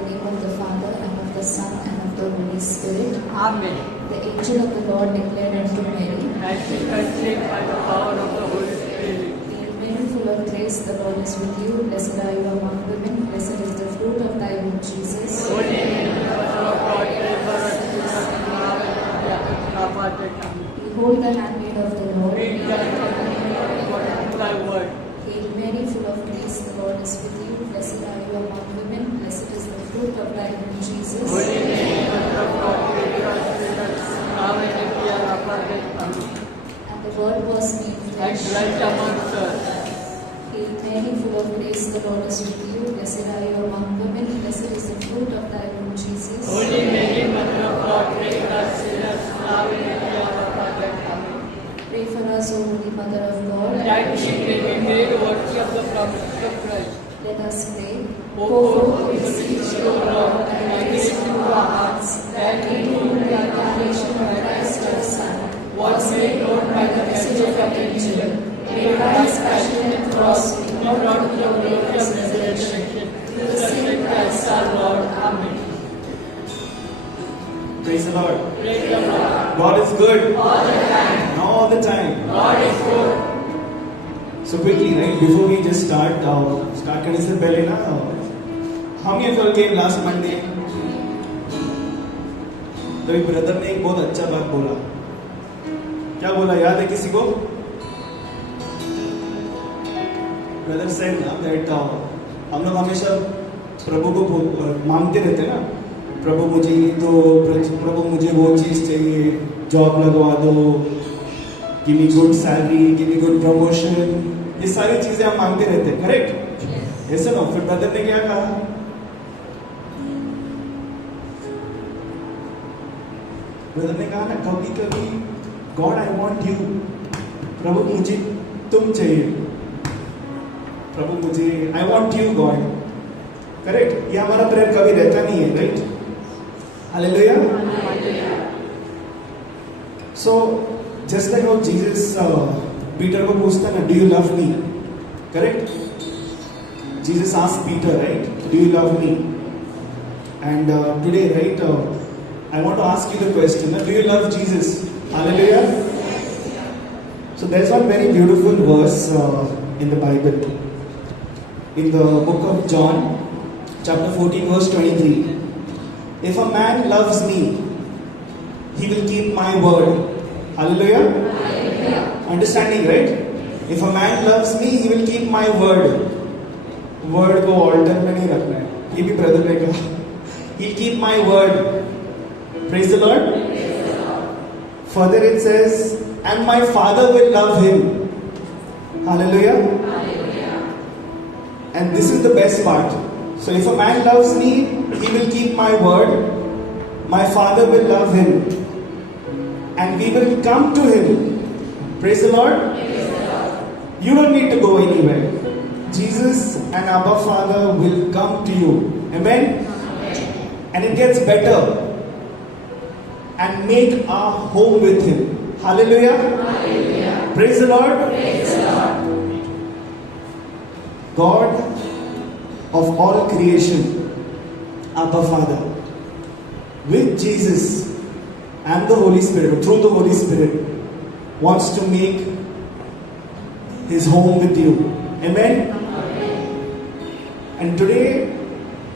In the name of the Father, and of the Son, and of the Holy Spirit. Amen. The angel of the Lord declared unto Mary, And she conceived by the power of the Holy Spirit. Hail Mary, full of grace, the Lord is with you. Blessed are you among women. Blessed is the fruit of thy womb, Jesus. Holy Mary, Mother of God, pray for us sinners now and at the hour of our death. Behold the handmaid of the Lord. Be done according to thy word. Hail Mary, full of grace, the Lord is with you. Blessed are you among women. Blessed is the fruit of thy womb, Jesus. Holy Mary, Mother of God, pray for us sinners now and at the hour of our death. Amen. And the Word was made And flesh. dwelt amongst us. Hail Mary, full of grace, the Lord is with you. Blessed are you among women. Blessed is the fruit of thy womb, Jesus. Holy Mary, Mother of God, pray for us sinners now and at the hour of our death. Amen. Pray for us, O Holy Mother of God. That we may be made worthy of the promises of Christ. Let us pray. Oh, we beseech you, Lord, and raise into our hearts that we who the incarnation of Christ our Son was made known by the message of an angel, may by his passion and cross be brought to your glorious resurrection, through the same Christ our Lord. Amen. Praise the Lord. Praise the Lord. God is good. All the time. All the time. God is good. So quickly, right? Before we just start करने से पहले ना हम ये फल came last Monday. तो एक ब्रदर ने एक बहुत अच्छा बात बोला. क्या बोला याद है किसी को? Brother said ना that हम लोग हमेशा प्रभु को मांगते रहते हैं ना. प्रभु मुझे ये दो, प्रभु मुझे वो चीज चाहिए, जॉब लगवा दो, give me good salary, give me good promotion, ये सारी चीजें हम मांगते रहते हैं, करेक्ट? ऐसे ना. फिर ब्रदर ने क्या कहा? ब्रदर ने कहा ना कभी कभी गॉड आई वॉन्ट यू, प्रभु मुझे तुम चाहिए, प्रभु मुझे I want you God, correct? ये हमारा प्रेयर कभी रहता नहीं है, right? Hallelujah. So just like how Jesus Peter को पूछता ना, do you love me? Correct? Jesus asked Peter, right, do you love me? And today, right, I want to ask you the question, do you love Jesus? Hallelujah. So there's one very beautiful verse in the Bible, in the book of John, chapter 14, verse 23. If a man loves me, he will keep my word. Hallelujah. Hallelujah. Understanding, right? If a man loves me, he will keep my word. Word को altar में नहीं रखना है. ये भी brother ने कहा. He'll keep my word. Praise the Lord. Further it says, and my Father will love him. Hallelujah. Hallelujah. And this is the best part. So if a man loves me, he will keep my word. My Father will love him. And we will come to him. Praise the Lord. Praise the Lord. You don't need to go anywhere. Jesus and Abba Father will come to you. Amen? Amen. And it gets better. And make our home with him. Hallelujah. Hallelujah. Praise the Lord. Praise the Lord. God of all creation, Abba Father, with Jesus and the Holy Spirit, through the Holy Spirit, wants to make his home with you. Amen? Amen. And today,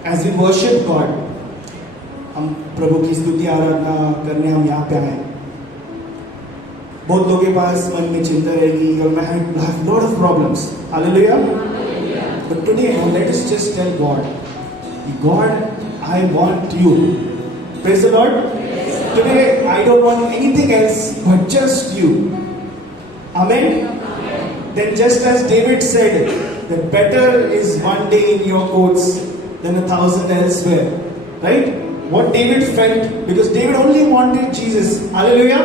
as we worship God, हम प्रभु की स्तुति आराधना करने हम यहाँ पे आए. बहुत लोगों के पास मन में चिंता रहेगी, और मैं have lot of problems. Hallelujah. But today let us just tell God, God, I want you. Praise the Lord. Today I don't want anything else but just you. Amen. Then just as David said that better is one day in your courts than 1,000 elsewhere, right? What David felt, because David only wanted Jesus. Hallelujah.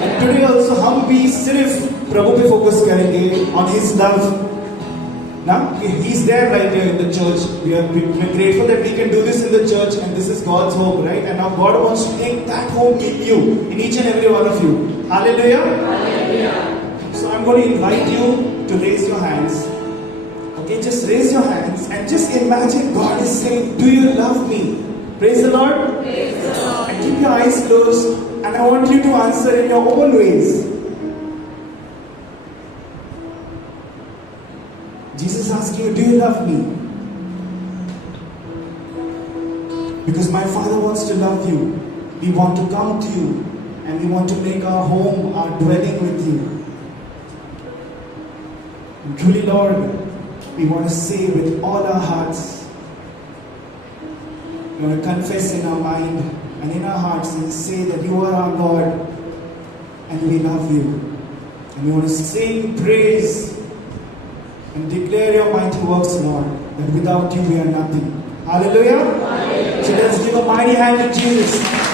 And today also हम भी सिर्फ प्रभु पे फोकस करेंगे, on His love. Now He's there right here in the church. We're grateful that we can do this in the church, and this is God's home, right? And now God wants to make that home in you, in each and every one of you. Hallelujah. Hallelujah. So I'm going to invite you to raise your hands. Okay, just raise your hands and just imagine God is saying, do you love me? Praise the Lord. Praise the Lord. And keep your eyes closed and I want you to answer in your own ways. Jesus asking you, do you love me? Because my Father wants to love you. We want to come to you and we want to make our home, our dwelling with you. And truly, Lord, we want to say with all our hearts, we want to confess in our mind and in our hearts and say that you are our God and we love you. And we want to sing praise and declare your mighty works, Lord, that without you we are nothing. Hallelujah. Hallelujah. So let's give a mighty hand to Jesus.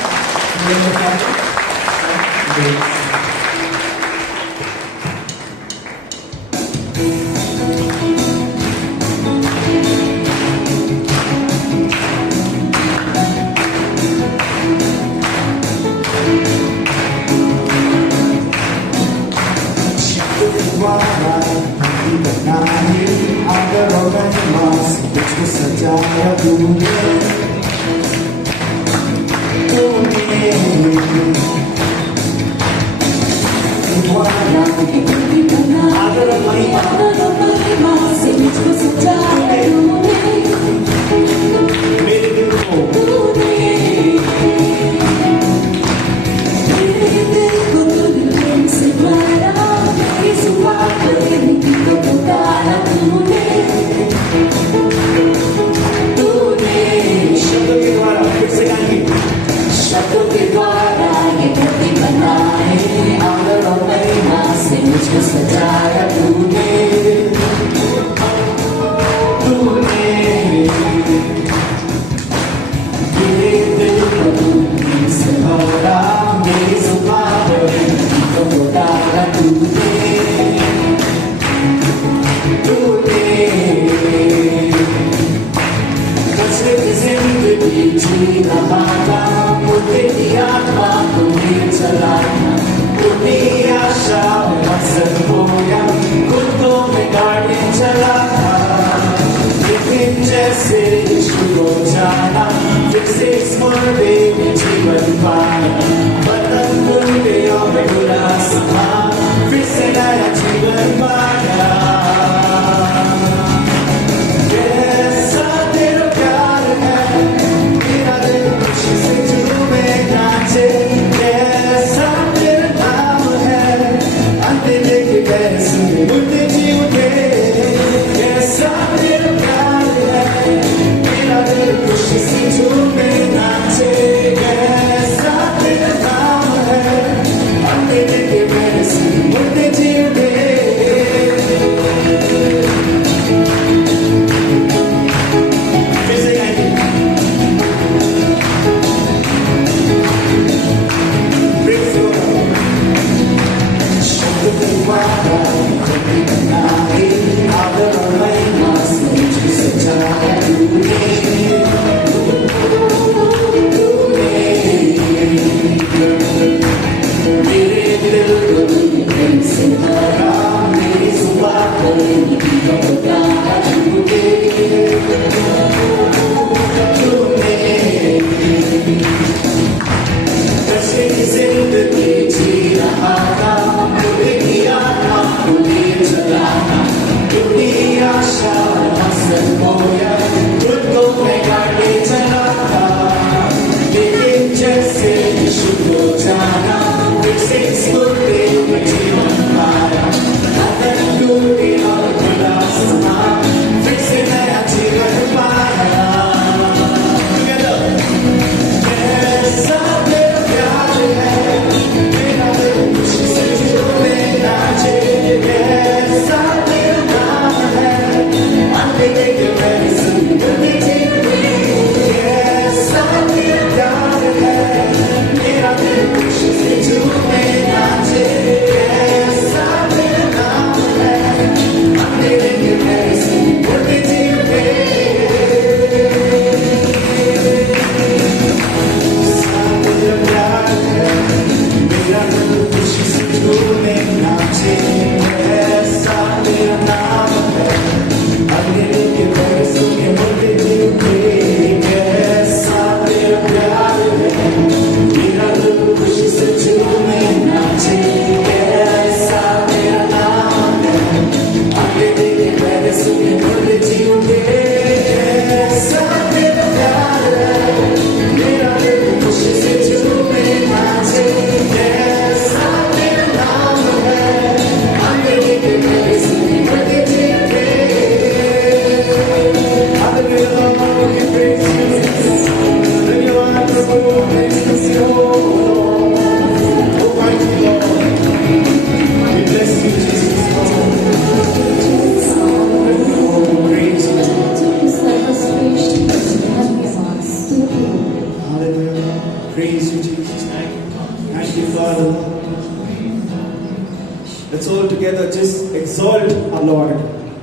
Let's all together just exalt our Lord.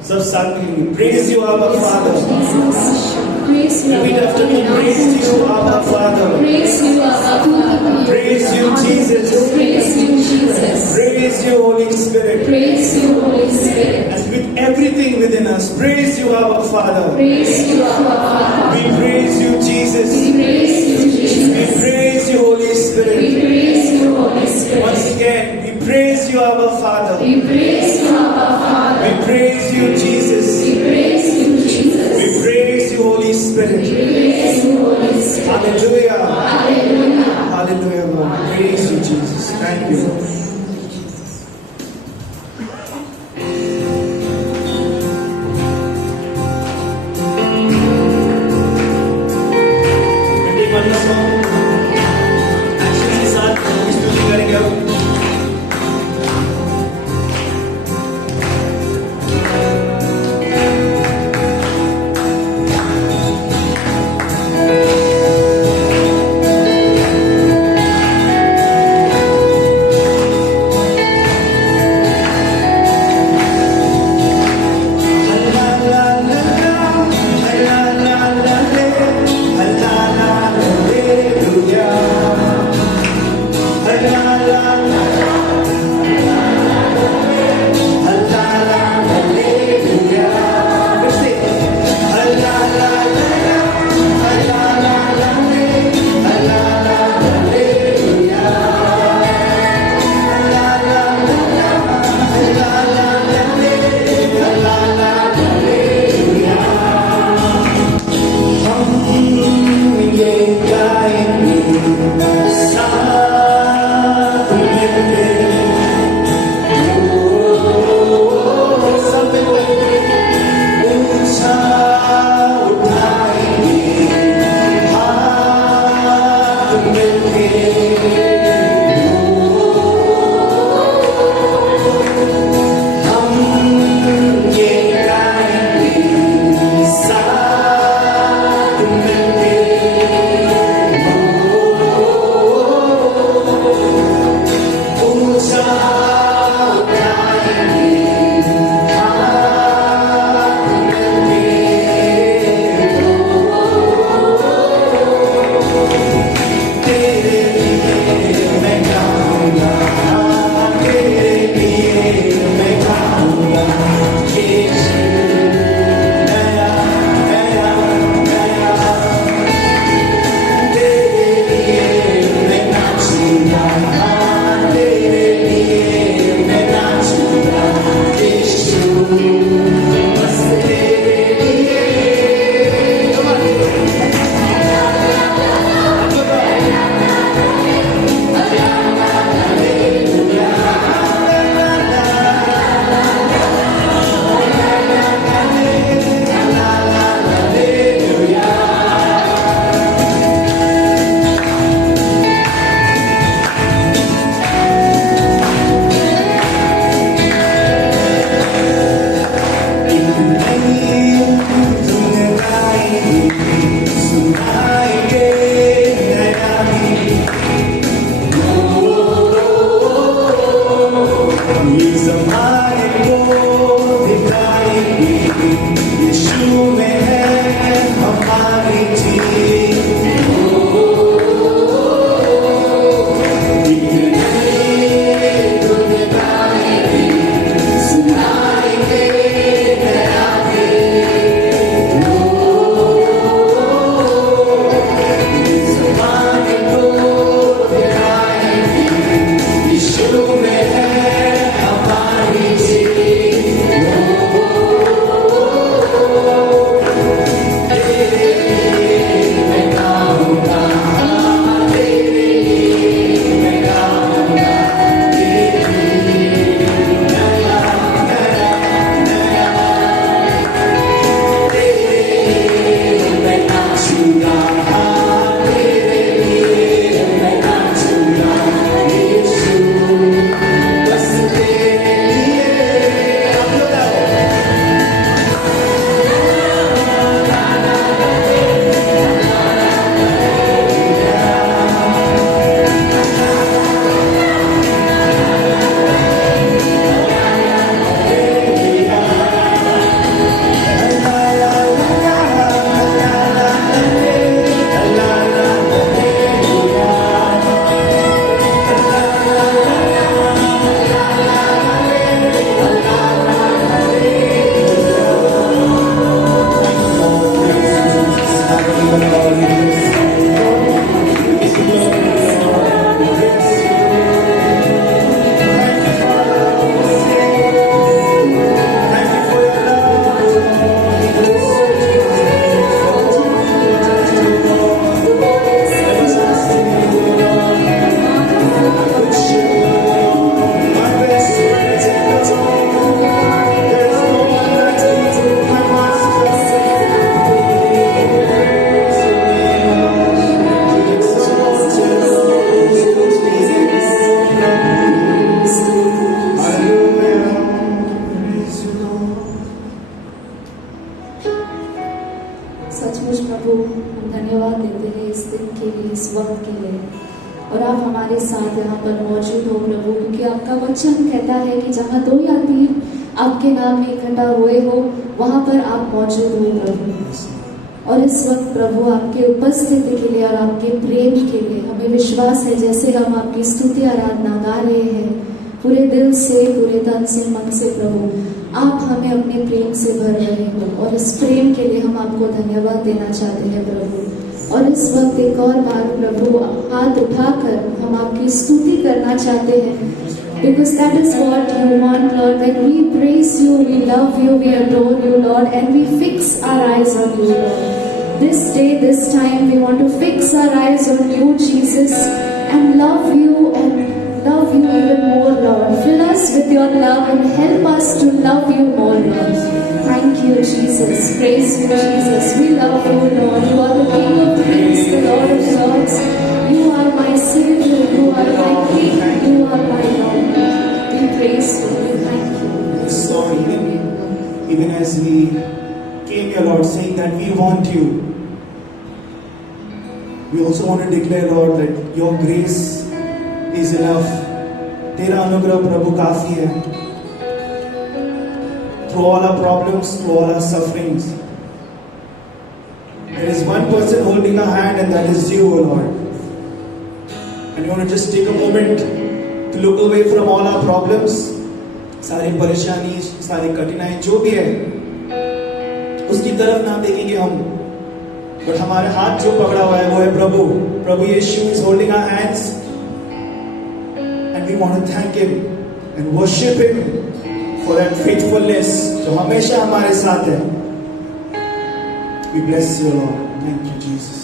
सब साथ में praise you, Abba Father. Praise you, Repeat after me. Praise you, Abba Father. Praise you, Abba Father. Praise you, Jesus. Praise you, Jesus. Praise you, Holy Spirit. Praise you, Holy Spirit. And with everything within us, praise you, Abba Father. Praise you, Abba Father. We praise you, Jesus. We praise you, We Jesus. praise you, Holy We Spirit. praise you, Holy Spirit. Once again, we praise you, Abba Father. We praise you, Abba Father. We praise you, Jesus. We praise you, Jesus. We praise you, Holy We Spirit. praise you, Holy Spirit. Hallelujah. Hallelujah. Hallelujah, Lord. Praise you, Jesus. Thank you. Take one more song. Action के साथ स्तुति करेंगे अब. सचमुच प्रभु हम धन्यवाद देते हैं इस दिन के लिए, इस वक्त के लिए। और आप हमारे साथ यहाँ पर मौजूद हो प्रभु, क्योंकि आपका वचन कहता है कि जहाँ 2 या 3 आपके नाम में इकट्ठा हुए हो वहाँ पर आप मौजूद हो प्रभु। और इस वक्त प्रभु आपके उपस्थिति के लिए और आपके प्रेम के लिए हमें विश्वास है, जैसे हम आपकी स्तुति आराधना गा रहे हैं पूरे दिल से, पूरे तन से, मन से प्रभु, आप हमें अपने प्रेम से भर रहे हो। और इस प्रेम के लिए हम आपको धन्यवाद देना चाहते हैं प्रभु। और इस वक्त एक और बार प्रभु हाथ उठाकर हम आपकी स्तुति करना चाहते हैं, because that is what you want Lord, that we praise you, we love you, we adore you Lord, and we fix our eyes on you Lord. This day, this time we want to fix our eyes on you Jesus, and love you even more Lord. Fill us with your love and help us to love you more Lord. Thank you Jesus, praise you Jesus, we love you Lord. You are the King of Kings, the Lord of Lords. You are my Savior, you are my King, you are my Lord. We praise you, we thank you. So even as we came here Lord saying that we want you, we also want to declare Lord that your grace is enough. तेरा अनुग्रह प्रभु काफी है. Through all our problems, through all our sufferings, there is one person holding our hand, and that is you, O Lord. And you want to just take a moment to look away from all our problems, सारी परेशानी, सारी कठिनाई जो भी है, उसकी तरफ ना देखेंगे हम, बट हमारे हाथ जो पकड़ा हुआ है वो है प्रभु. प्रभु यीशु is holding our hands, and we want to thank him and worship him for that faithfulness जो हमेशा हमारे साथ है. We bless you Lord. Thank you Jesus.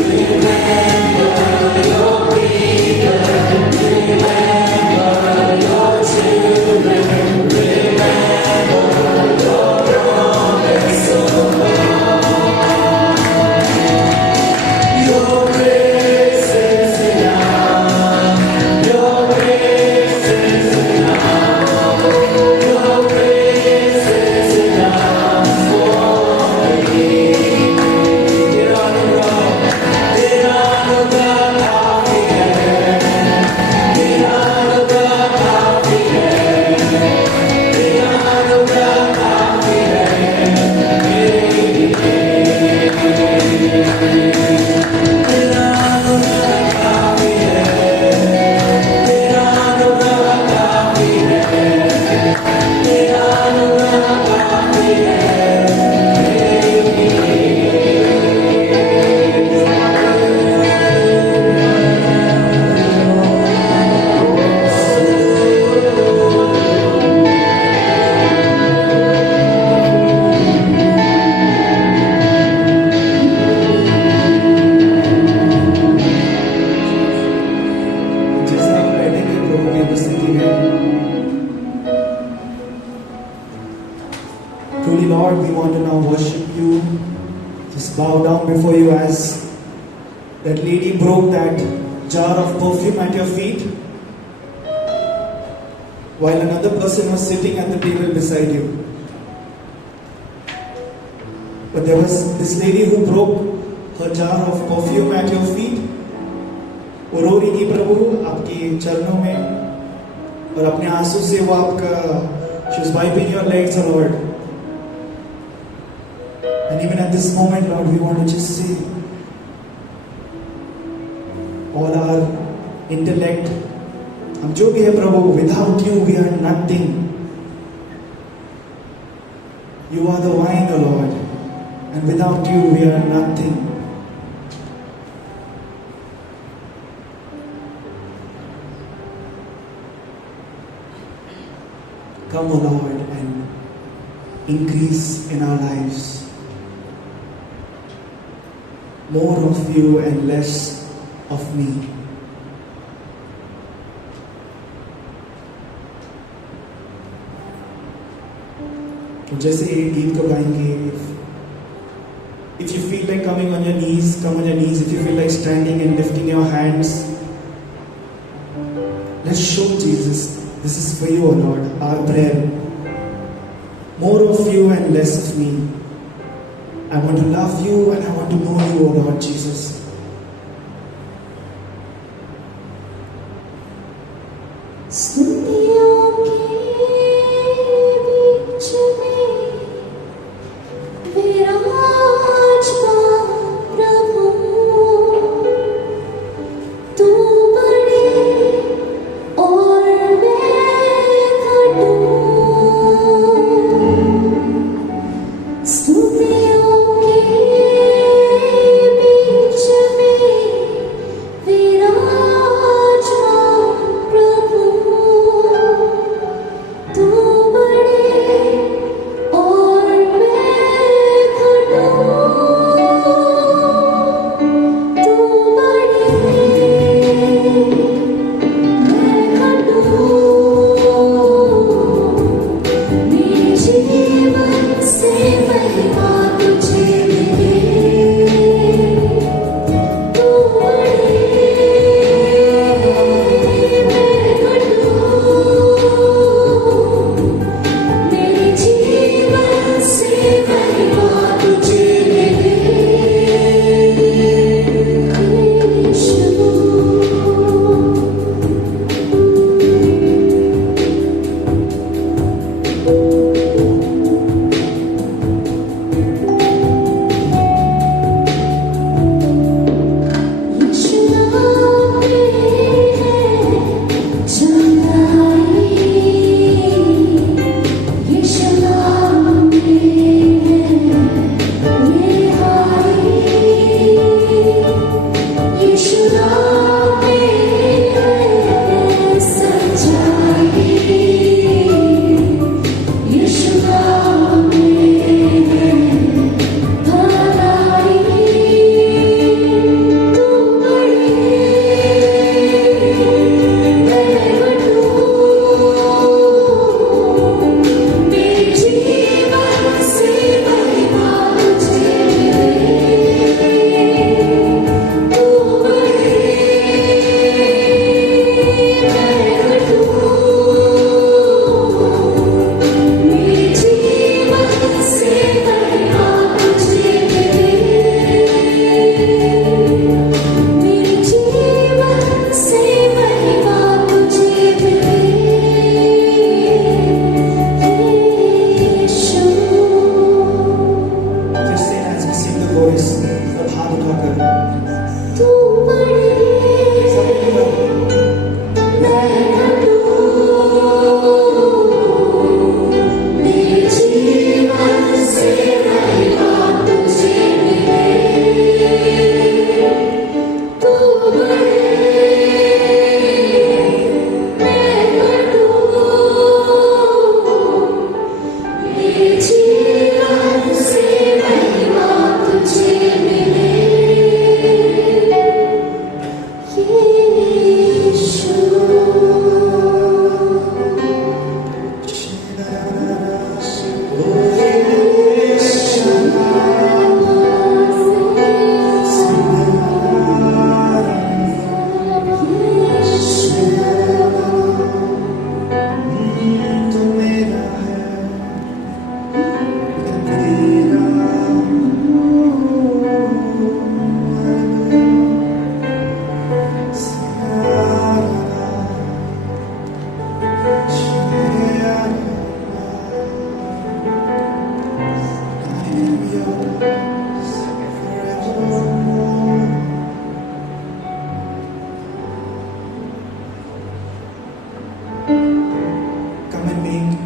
Remember your people, remember again. Truly, Lord, we want to now worship you. Just bow down before you as that lady broke that jar of perfume at your feet, while another person was sitting at the table beside you. But there was this lady who broke her jar of perfume at your feet. वो रो रही थी प्रभु आपके चरणों में, और अपने आंसू से वो आपका, she was wiping your legs, Lord. And even at this moment, Lord, we want to just say, all our intellect, हम जो भी है प्रभु, without you we are nothing. You are the vine, O Lord, and without you we are nothing. Come, O Lord, and increase in our lives. More of you and less of me. तो जैसे ये गीत को गाएंगे, if you feel like coming on your knees, come on your knees. If you feel like standing and lifting your hands, let's show Jesus, this is for you, O Lord, our prayer. More of you and less of me. I want to love you and I want to know you, O Lord Jesus. Virat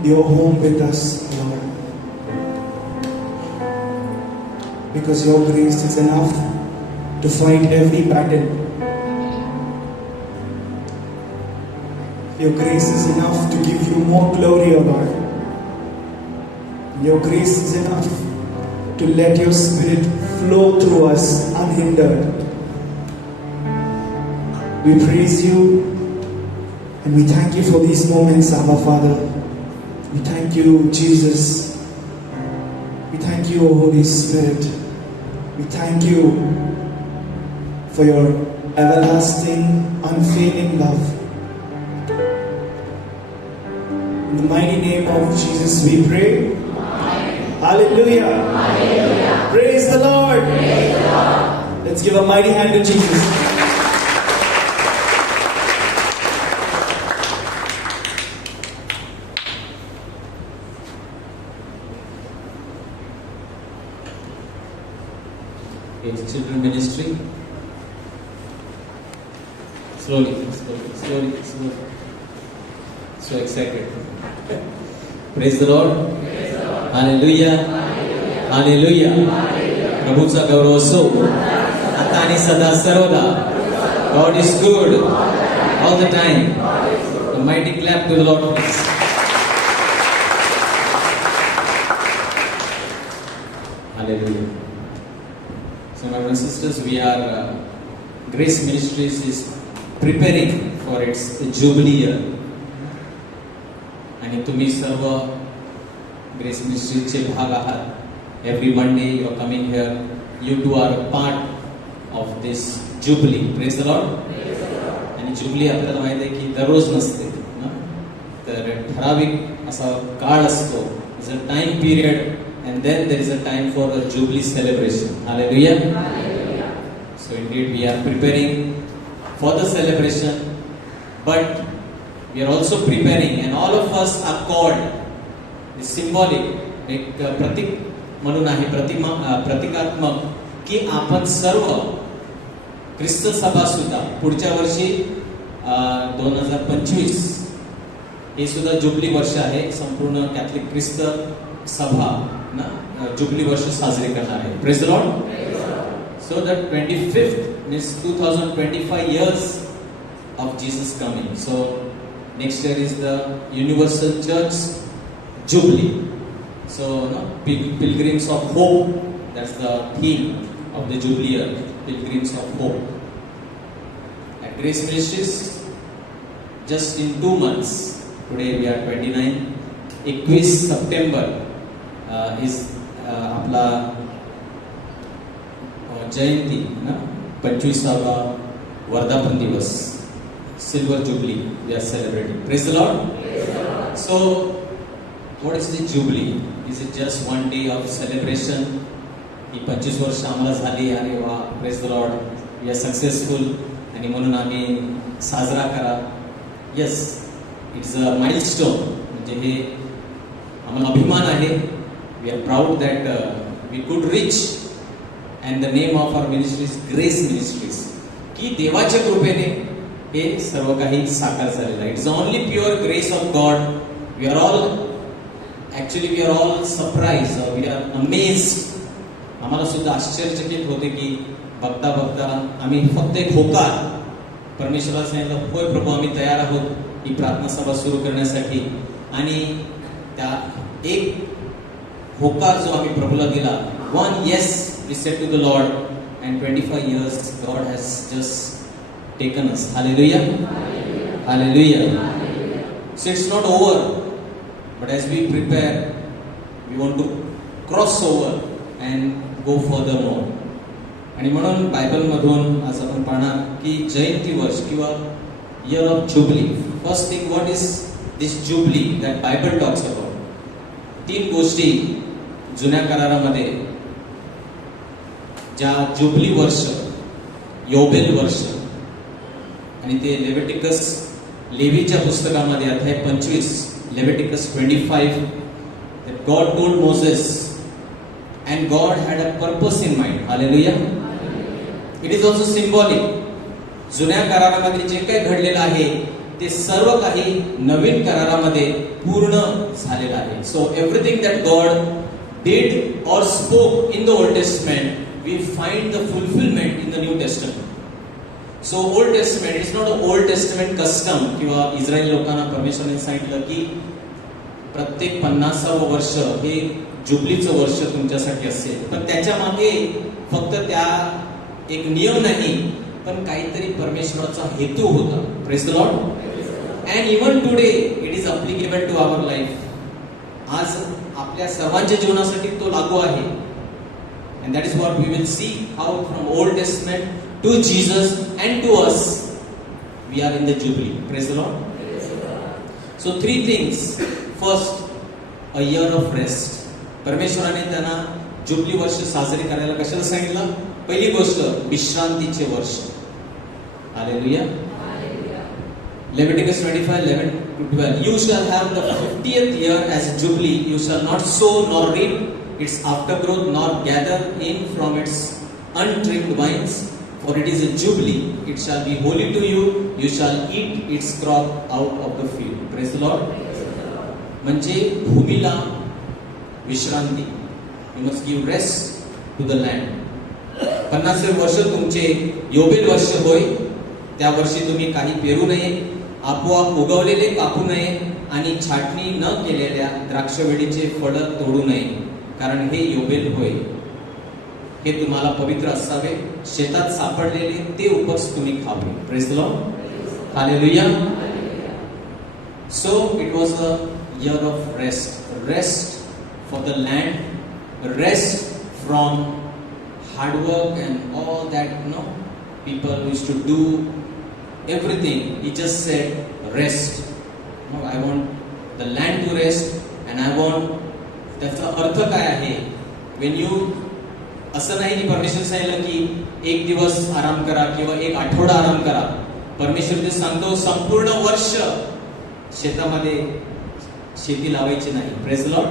your home with us, Lord. Because your grace is enough to fight every battle. Your grace is enough to give you more glory, O Lord. Your grace is enough to let your Spirit flow through us unhindered. We praise you and we thank you for these moments, Abba Father. We thank you, Jesus. We thank you, O Holy Spirit. We thank you for your everlasting, unfailing love. In the mighty name of Jesus we pray. Amen. Hallelujah. Hallelujah. Praise the Lord. Praise the Lord. Let's give a mighty hand to Jesus. It's children ministry. Slowly. So excited. Praise the Lord. Hallelujah. Hallelujah. Prabhuचा गौरव असो. आता आणि सदा सर्वदा. God is good all the time. A mighty clap to the Lord, please. Hallelujah. So my brothers and sisters, we are Grace Ministries is preparing for its jubilee year. आणि तुम्ही सर्व ग्रेस मिनिस्ट्रीचे भाग आहात. Every Monday you are coming here. You too are a part of this jubilee. Praise the Lord. आणि जुबली आपल्याला माहिती आहे की दररोज नसते ना, तर ठराविक असा काळ असतो. It's a time period and then there is a time for a jubilee celebration. Hallelujah. So indeed we are preparing for the celebration, but we are also preparing, and all of us are called. It's symbolic, एक प्रतीक म्हणून आहे, प्रतिकात्मक की आपण सर्व ख्रिस्त सभा सुद्धा पुढच्या वर्षी 2025 हे सुद्धा जुबली वर्ष आहे. संपूर्ण कॅथलिक ख्रिस्त सभा ना जुबली वर्ष साजरे करणार आहे. Praise the Lord. So the 25th means 2025 years of Jesus coming. So next year is the Universal Church Jubilee. So Pilgrims of Hope, that's the theme of the Jubilee year. Pilgrims of Hope. At Grace Ministries, just in 2 months, today we are 29, 21 September is आपला जयंती ना 25वा वर्धापन दिवस, silver jubilee we are celebrating. Praise the Lord. So what is the jubilee? Is it just one day of celebration? ही 25 वर्ष आम्हाला झाली आणि वा praise the Lord, we are successful आणि म्हणून आम्ही साजरा करा. Yes, it's a milestone. म्हणजे हे आम्हाला अभिमान आहे. We are proud that we could reach, and the name of our ministry is Grace Ministries. की देवाच्या कृपेने हे सर्व काही साकार झालेलं आहे. It's only pure grace of God. We are all surprised, or we are amazed. आम्हाला सुद्धा आश्चर्यचकित होते की बघता बघता आम्ही फक्त एक होकार परमेश्वराला सांगितलं, होय प्रभू आम्ही तयार आहोत ही प्रार्थना सभा सुरू करण्यासाठी. आणि त्या एक होकार जो आम्ही प्रभूला दिला, one yes we said to the Lord, and 25 years God has just taken us. Hallelujah. Hallelujah. So it's not over, but as we prepare, we want to cross over and go furthermore. आणि म्हणून बायबल मधून आज आपण पाहणार की जयंती वर्ष किंवा year of jubilee. First thing, what is this jubilee that Bible talks about? 3 गोष्टी जुन्या करारामध्ये ज्या जुबली वर्ष, योबेल वर्ष, आणि ते लेवीच्या पुस्तकामध्ये अध्याय 25, लेविटिकस 25, that God told Moses, and God had a purpose in mind. Hallelujah. It is also symbolic. जुन्या करारामध्ये जे काही घडलेलं आहे ते सर्व काही नवीन करारामध्ये पूर्ण झालेलं आहे. So everything that God did or spoke in the Old Testament we find the fulfilment in the New Testament. So Old Testament it's not a Old Testament custom किंवा इस्रायल लोकांना परमेश्वराने सांगितलं की प्रत्येक 50वं वर्ष हे जुबलीचं वर्ष तुमच्यासाठी असेल, पण त्याच्या मागे फक्त त्या एक नियम नाही, पण काहीतरी परमेश्वराचा हेतू होता. Praise the Lord. And even today it is applicable to our life. आज आपल्या सर्वांच्या जीवनासाठी तो लागू आहे. And that is what we will see how from Old Testament to Jesus and to us we are in the jubilee. Praise the Lord. So 3 things. First, a year of rest. परमेश्वराने त्यांना जुबली वर्ष साजरे करायला कशाला सांगितलं? पहिली गोष्ट, विश्रांतीचे वर्ष. Hallelujah. Leviticus 25:11-12. You shall have the 50th year as a jubilee. You shall not sow nor reap its aftergrowth, nor gather in from its untrimmed vines. For it is a jubilee. It shall be holy to you. You shall eat its crop out of the field. Praise the Lord. म्हणजे भूमीला विश्रांती. You must give rest to the land. 50 वर्ष तुमचे योबेल वर्ष होय. त्या वर्षी तुम्ही काही पेरू नये, आपोआप उगवलेले कापू नये आणि छाटणी न केलेल्या द्राक्षवेडीचे फळ तोडू नये, कारण हे योबेल होय. हे तुम्हाला पवित्र असावे. शेतात सापडलेले ते उपज तुम्ही खावे. Praise the Lord. Hallelujah. So it was a year of rest. Rest for the land, rest from hard work and all that, people used to do everything. He just said rest. No, I want the land to rest and I want. त्याचा अर्थ काय आहे? When you, असं नाही की परमेश्वर सांगितलं की एक दिवस आराम करा किंवा एक आठवडा आराम करा. परमेश्वर ते सांगतो संपूर्ण वर्ष शेतामध्ये शेती लावायची नाही. Praise Lord.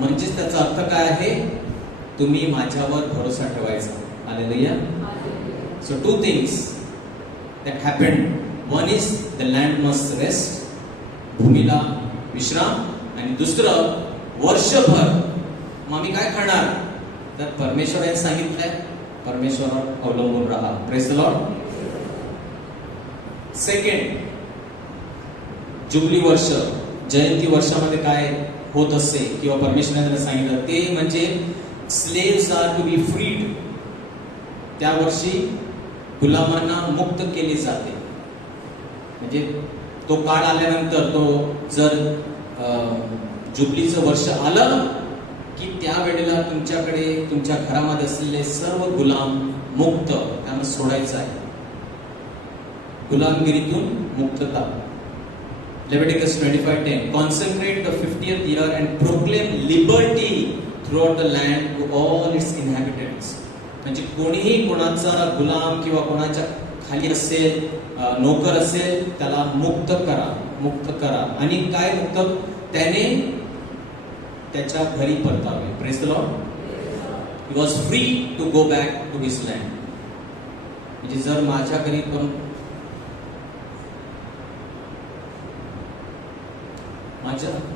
म्हणजेच त्याचा अर्थ काय आहे? तुम्ही माझ्यावर भरोसा ठेवायचा. हालेलुया. सो 2 things that happened. One is the land must rest. भूमीला विश्राम. आणि दुसरं, वर्षभर मग आम्ही काय खाणार? तर परमेश्वराने सांगितलंय परमेश्वरावर अवलंबून राहा. Praise the Lord. Second, jubilee वर्ष, जयंती वर्षामध्ये काय होत असते किंवा परमेश्वराने सांगितलं ते म्हणजे slaves are to be freed. त्या वर्षी गुलामांना मुक्त केले जाते. म्हणजे तो काळ आल्यानंतर, तो जर जुबलीचं वर्ष आलं की त्या वेळेला तुमच्याकडे तुमच्या घरामध्ये असलेले सर्व गुलाम मुक्त, त्यांना सोडायचं आहे. गुलामगिरीतून मुक्तता. Leviticus 25:10. Consecrate the 50th year and proclaim liberty throughout the land to all its inhabitants. म्हणजे कोणीही कोणाचा गुलाम किंवा कोणाच्या खाली असेल, नोकर असेल, त्याला मुक्त करा. मुक्त करा. आणि काय मुक्त? त्याने त्याच्या घरी परतावे. Praise the Lord. He was free to go back to his land. म्हणजे जर माझ्या घरी पण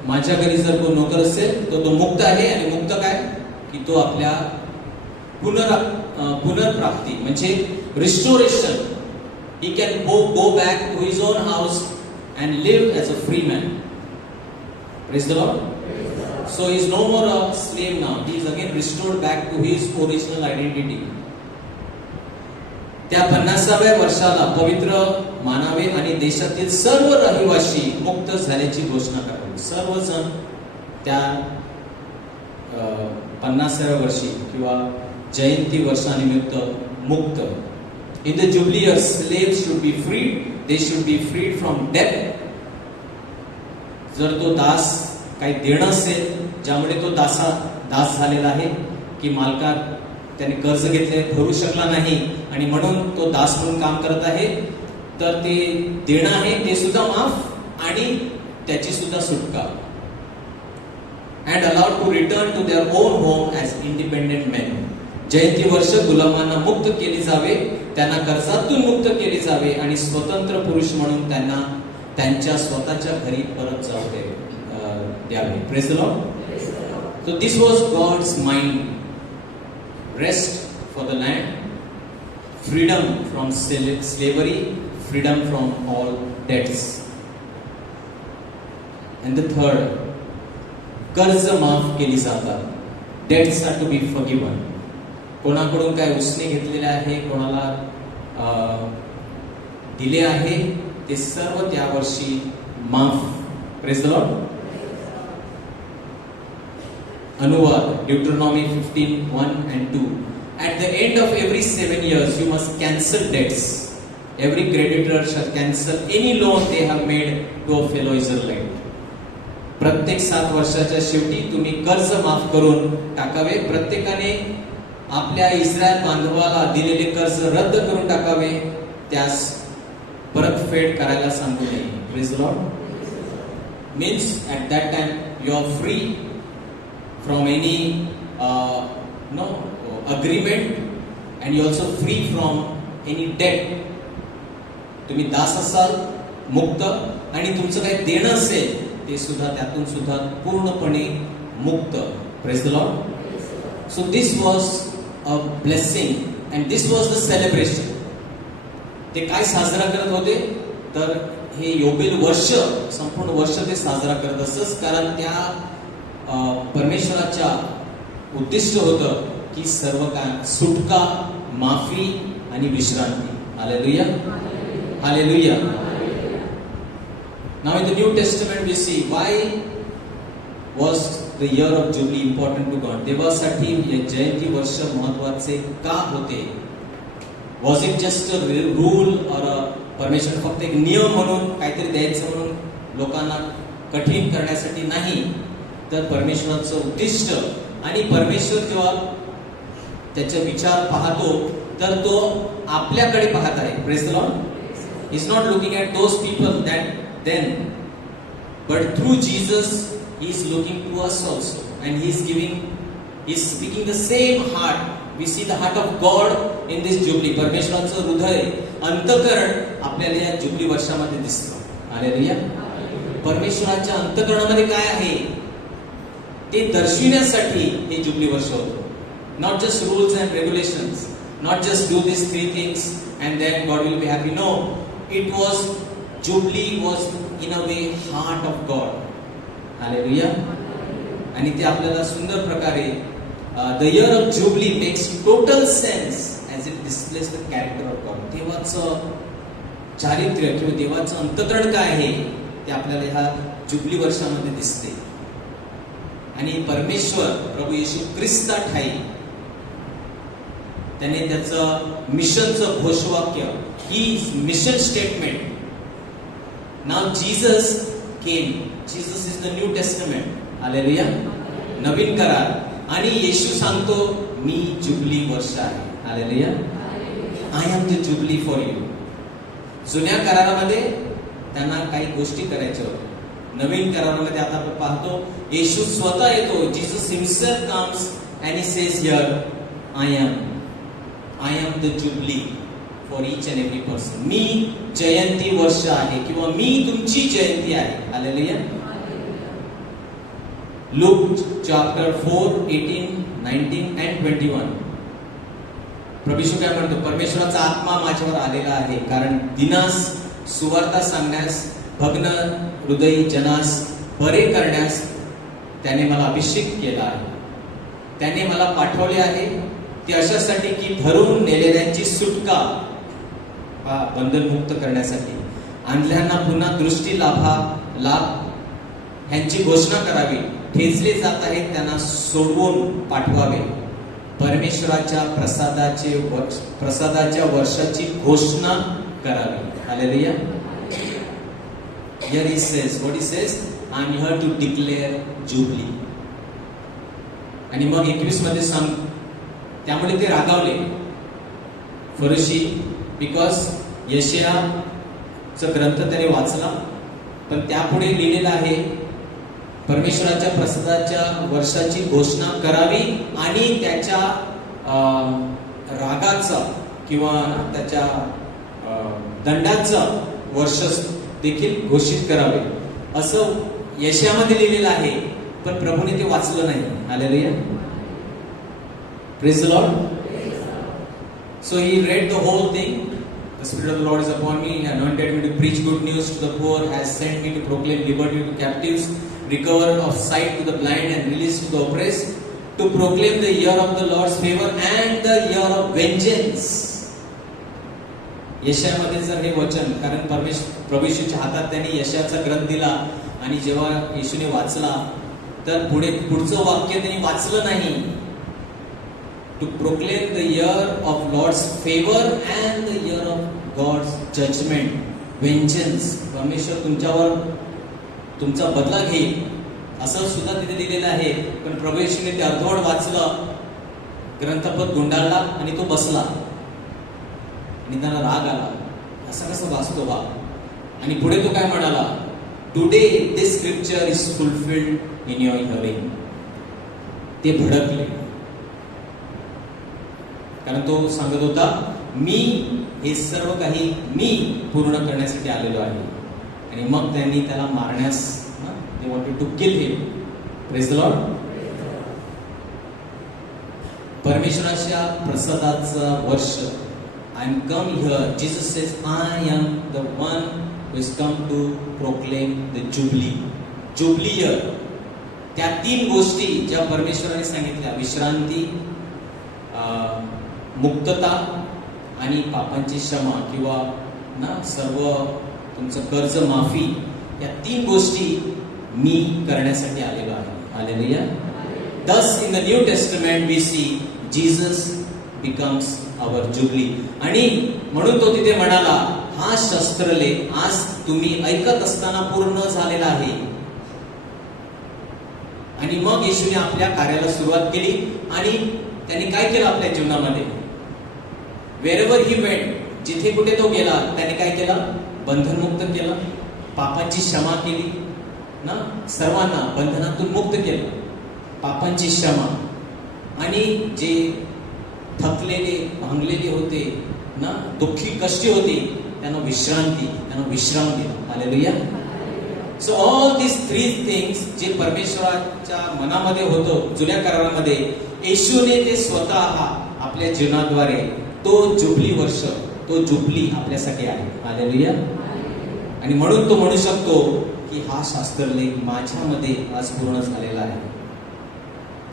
माझ्या घरी जर कोण नोकर असेल तर तो मुक्त आहे. आणि मुक्त काय? की तो आपल्या पुनर्प्राप्ती म्हणजे restoration. He can go back to his own house and live as a free man. Praise the Lord. So he is no more a slave now. He is again restored back to his original identity. त्या 50व्या वर्षाला पवित्र मानावे आणि देशातील सर्व रहिवासी मुक्त झाल्याची घोषणा करावी. सर्वजण त्या 50व्या वर्षी किंवा जयंती वर्षानिमित्त मुक्त. In the jubilee years slaves should be freed. They should be freed from debt. जर तो दास काही देणं असेल ज्यामुळे तो दास झालेला आहे की मालका त्याने कर्ज घेतले, भरू शकला नाही आणि म्हणून तो दास म्हणून काम करत आहे, तर ते देणं आहे ते सुद्धा माफ आणि त्याची सुद्धा सुटका. And allowed to return to their own home as independent man. जयंती वर्ष गुलामांना मुक्त केली जावे, त्यांना कर्जातून मुक्त केले जावे आणि स्वतंत्र पुरुष म्हणून त्यांना त्यांच्या स्वतःच्या घरी परत जाऊ द्यावे. Praise the Lord. So this was God's mind. Rest for the land, freedom from slavery, freedom from all debts. And the third, कर्ज माफ केली जातात. Debts are to be forgiven. कोणाकडून काय उसने घेतलेले आहे, कोणाला दिले आहे, ते सर्व त्या वर्षी माफ. Praise the Lord. अनुवाद Deuteronomy 15:1-2. At the end of every 7 years you must cancel debts. Every creditor shall cancel any loan they have made to a fellow Israelite. प्रत्येक 7 वर्षाच्या शेवटी तुम्ही कर्ज माफ करून टाकावे. प्रत्येकाने आपल्या इस्रायल बांधवाला दिलेले कर्ज रद्द करून टाकावे, त्यास परतफेड करायला सांगू नये. Praise the Lord. Means at that time you are free from any agreement and you also free from any debt. तुम्ही दास असाल, मुक्त, आणि तुमचं काही देणं असेल ते सुद्धा त्यातून सुद्धा पूर्णपणे मुक्त. Praise the Lord. So this was a blessing and this was the celebration. ते काय साजरा करत होते तर हे योबेल वर्ष, संपूर्ण वर्ष ते साजरा करत असत, कारण त्या परमेश्वराच्या उद्दिष्ट होतं की सर्व काय सुटका, माफी आणि विश्रांती. Hallelujah, hallelujah. Now in the New Testament we see why was the year of Jubilee important to God. देवासाठी हे जयंती वर्ष महत्वाचे का होते? Was it just a rule or a परमेश्वर फक्त एक नियम म्हणून काहीतरी द्यायचं म्हणून लोकांना कठीण करण्यासाठी नाही, तर परमेश्वराचं उद्दिष्ट, आणि परमेश्वर जेव्हा त्याचे विचार पाहतो तर तो आपल्याकडे पाहत आहे. Praise the Lord. He is not looking at those people that then, but through Jesus he is looking to us also, and he is speaking the same heart. We see the heart of God in this jubilee. परमेश्वराचं हृदय, अंतःकरण आपल्याला या जुबली वर्षामध्ये दिसतं. हालेलुया. परमेश्वराच्या अंतःकरणामध्ये काय आहे ते दर्शविण्यासाठी हे जुबली वर्ष होतं. Not just rules and regulations, not just do these 3 things and then God will be happy. No, it was Jubilee was in a way heart of God. Hallelujah. आणि ते आपल्याला सुंदर प्रकारे the year of Jubilee makes total sense as it displays the character of God. देवाचं चारित्र्य किंवा देवाचं अंतःकरण काय आहे ते आपल्याला ह्या जुबली वर्षामध्ये दिसते. आणि परमेश्वर प्रभू येशू ख्रिस्ता ठाई त्याने त्याचं मिशनचं घोषवाक्य, ही mission statement. Now Jesus came. Jesus is the New Testament. Hallelujah. नवीन करार. आणि येशू सांगतो मी जुबली वर्ष आहे. Hallelujah. I am the Jubilee for you. जुन्या करारामध्ये त्यांना काही गोष्टी करायच्या होत्या. नवीन करारामध्ये आता आपण पाहतो येशू स्वतः येतो. Jesus himself comes and he says here, I am the Jubilee for each and every person. मी जयंती वर्ष आहे किंवा मी तुमची जयंती आहे. हालेलुया. Luke chapter 4:18-19 and 21. प्रभू येशू काय म्हणतो? परमेश्वराचा आत्मा माझ्यावर आलेला आहे, कारण दिनास सुवार्ता सांगण्यास, भग्न हृदयी जनास बरे करण्यास त्याने मला अभिषेक केला आहे. त्याने मला पाठवले आहे ते अशासाठी की धरून नेलेल्यांची सुटका, बंधनमुक्त करण्यासाठी, अंधल्यांना पुन्हा दृष्टी लाभ ह्यांची घोषणा करावी, ठेचले जात आहेत त्यांना सोडवून पाठवावे, परमेश्वराच्या प्रसादाच्या वर्षाची घोषणा करावी. Hallelujah. Here he says, what he says, I am here to declare Jubilee. आणि मग 21 मध्ये सांग, त्यामुळे ते रागावले फरीसी, बिकॉज यशायाचा ग्रंथ त्याने वाचला, पण त्यापुढे लिहिलेलं आहे परमेश्वराच्या प्रसादाच्या वर्षाची घोषणा करावी आणि त्याच्या रागाचा किंवा त्याच्या दंडाचं वर्ष देखील घोषित करावे असं यशामध्ये लिहिलेलं आहे, पण प्रभूने ते वाचलं नाही. Hallelujah. Praise the Lord. So he read the whole thing. The Spirit of the Lord is upon me. He anointed me to preach good news to the poor, has sent me to proclaim liberty to captives, recover of sight to the blind, and release to the oppressed, to proclaim the year of the Lord's favor and the year of vengeance. यशामध्ये जर हे वचन, कारण प्रभू येशूच्या हातात त्यांनी यशाचा ग्रंथ दिला आणि जेव्हा येशूने वाचला तर पुढचं वाक्य त्यांनी वाचलं नाही. To proclaim the year of Lord's favor and the year of God's judgment, vengeance. परमेश्वर तुमच्यावर तुमचा बदला घेईल असं सुद्धा तिथे लिहिलेलं आहे. पण प्रभू येशूने ते अर्धवट वाचलं, ग्रंथपद गुंडाळला आणि तो बसला आणि त्याला राग आला. असं कसं वाचतो बा? आणि पुढे तो काय म्हणाला? Today this scripture is fulfilled in your hearing. ते भडकले, कारण तो सांगत होता मी हे सर्व काही मी पूर्ण करण्यासाठी आलेलो आहे. आणि मग त्यांनी त्याला मारण्यास they wanted to kill him. Praise the Lord. परमेश्वराच्या प्रसादाचा वर्ष. I am come here. Jesus says, I am the one who has come to proclaim the Jubilee. Jubilee year. त्या 3 गोष्टी ज्या परमेश्वराने सांगितल्या, विश्रांती, मुक्तता आणि पापांची क्षमा किंवा सर्व तुमचं कर्ज माफी, या 3 गोष्टी मी करण्यासाठी आलेलो आहे. Hallelujah. Thus in the New Testament we see Jesus becomes our Jubilee. आणि म्हणून तो तिथे म्हणाला, हा शस्त्रलेख आज तुम्ही ऐकत असताना पूर्ण झालेला आहे. आणि मग येशूने आपल्या कार्याला सुरुवात केली आणि त्यांनी काय केलं आपल्या जीवनामध्ये? Wherever he went, जिथे कुठे तो गेला त्याने काय केलं? बंधनमुक्त केलं, पापांची क्षमा केली ना, सर्वांना बंधनातून मुक्त केलं, पापांची क्षमा. आणि जे थकलेले भांगलेले होते ना, दुःखी कष्टी होती, त्यांना विश्राम दिला. Hallelujah. So all this 3 things जे परमेश्वराच्या मनामध्ये होतं जुन्या करारामध्ये, येशूने ते स्वतः आपल्या जीवनाद्वारे तो जुबली वर्ष, तो जुबली आपल्यासाठी आहे. हालेलुया. आणि म्हणून तो म्हणू शकतो की हा शास्त्रलेख माझ्यामध्ये आज पूर्ण झालेला आहे.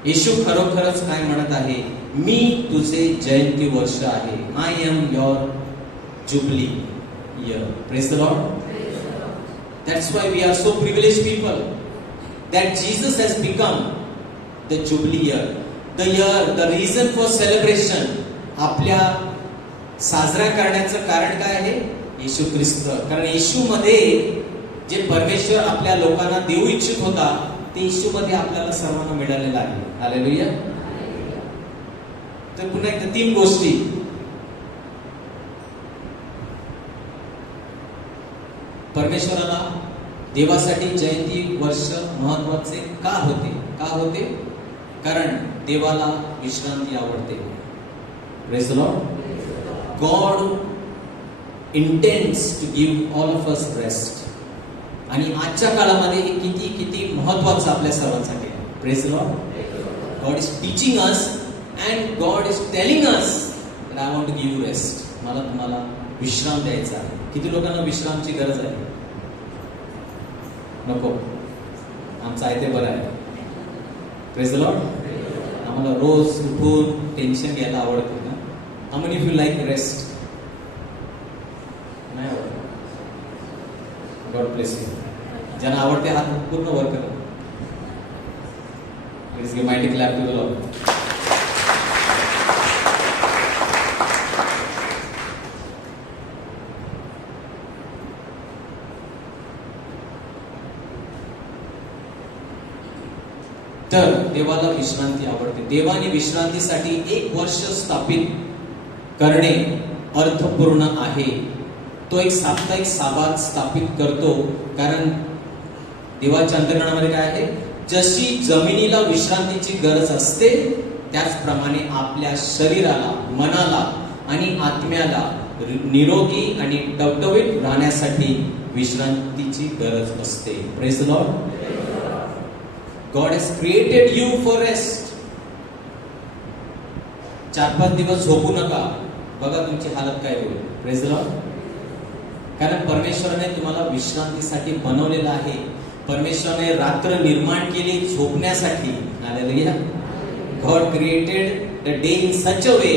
येशू खरोखरच काय म्हणत आहे? मी तुझे जयंती वर्ष आहे. I am your jubilee year. Praise the lord. That's why we are so privileged people that Jesus has become the Jubilee year. The reason for celebration. आपल्या साजरा करण्याचं कारण काय आहे? येशू ख्रिस्त. कारण येशू मध्ये जे परमेश्वर आपल्या लोकांना देऊ इच्छित होता ते येशू मध्ये आपल्याला सर्वांना मिळालेलं आहे. हालेलुया. तर पुन्हा एकदा 3 गोष्टी. परमेश्वराला देवासाठी जयंती वर्ष महत्वाचे का होते? कारण देवाला विश्रांती आवडते. Praise the Lord. God intends to give all of us rest. आणि आजच्या काळामध्ये हे किती महत्वाचं आपल्या सर्वांसाठी आहे. Praise the Lord. God is teaching us and God is telling us that I want to give you rest. मला तुम्हाला विश्राम द्यायचा आहे. किती लोकांना विश्रामची गरज आहे? नको. आमचं आहे ते बरं आहे. Praise the Lord. आम्हाला रोज उठून टेन्शन घ्यायला आवडतं ना. How many of you like rest? नाही आवडत. God bless you. ज्यांना आवडते हात पूर्ण वर करा. Please give mighty clap to the Lord. तर देवाला विश्रांती आवडते. देवाने विश्रांतीसाठी 1 वर्ष स्थापित करणे अर्थपूर्ण आहे. तो एक साप्ताहिक साबात स्थापित करतो. कारण देवाच्या अंतःकरणामध्ये काय आहे? जशी जमिनीला विश्रांतीची गरज असते त्याचप्रमाणे आपल्या शरीराला, मनाला आणि आत्म्याला निरोगी आणि टवटवीत राहण्यासाठी विश्रांतीची गरज असते. Praise the Lord. God has created you for rest. 4-5 दिवस झोपू नका, बघा तुमची हालत काय होईल. Praise the Lord. कारण परमेश्वराने तुम्हाला विश्रांतीसाठी बनवलेलं आहे. परमेश्वराने रात्र निर्माण केली झोपण्यासाठी. Hallelujah. God created the day in such a way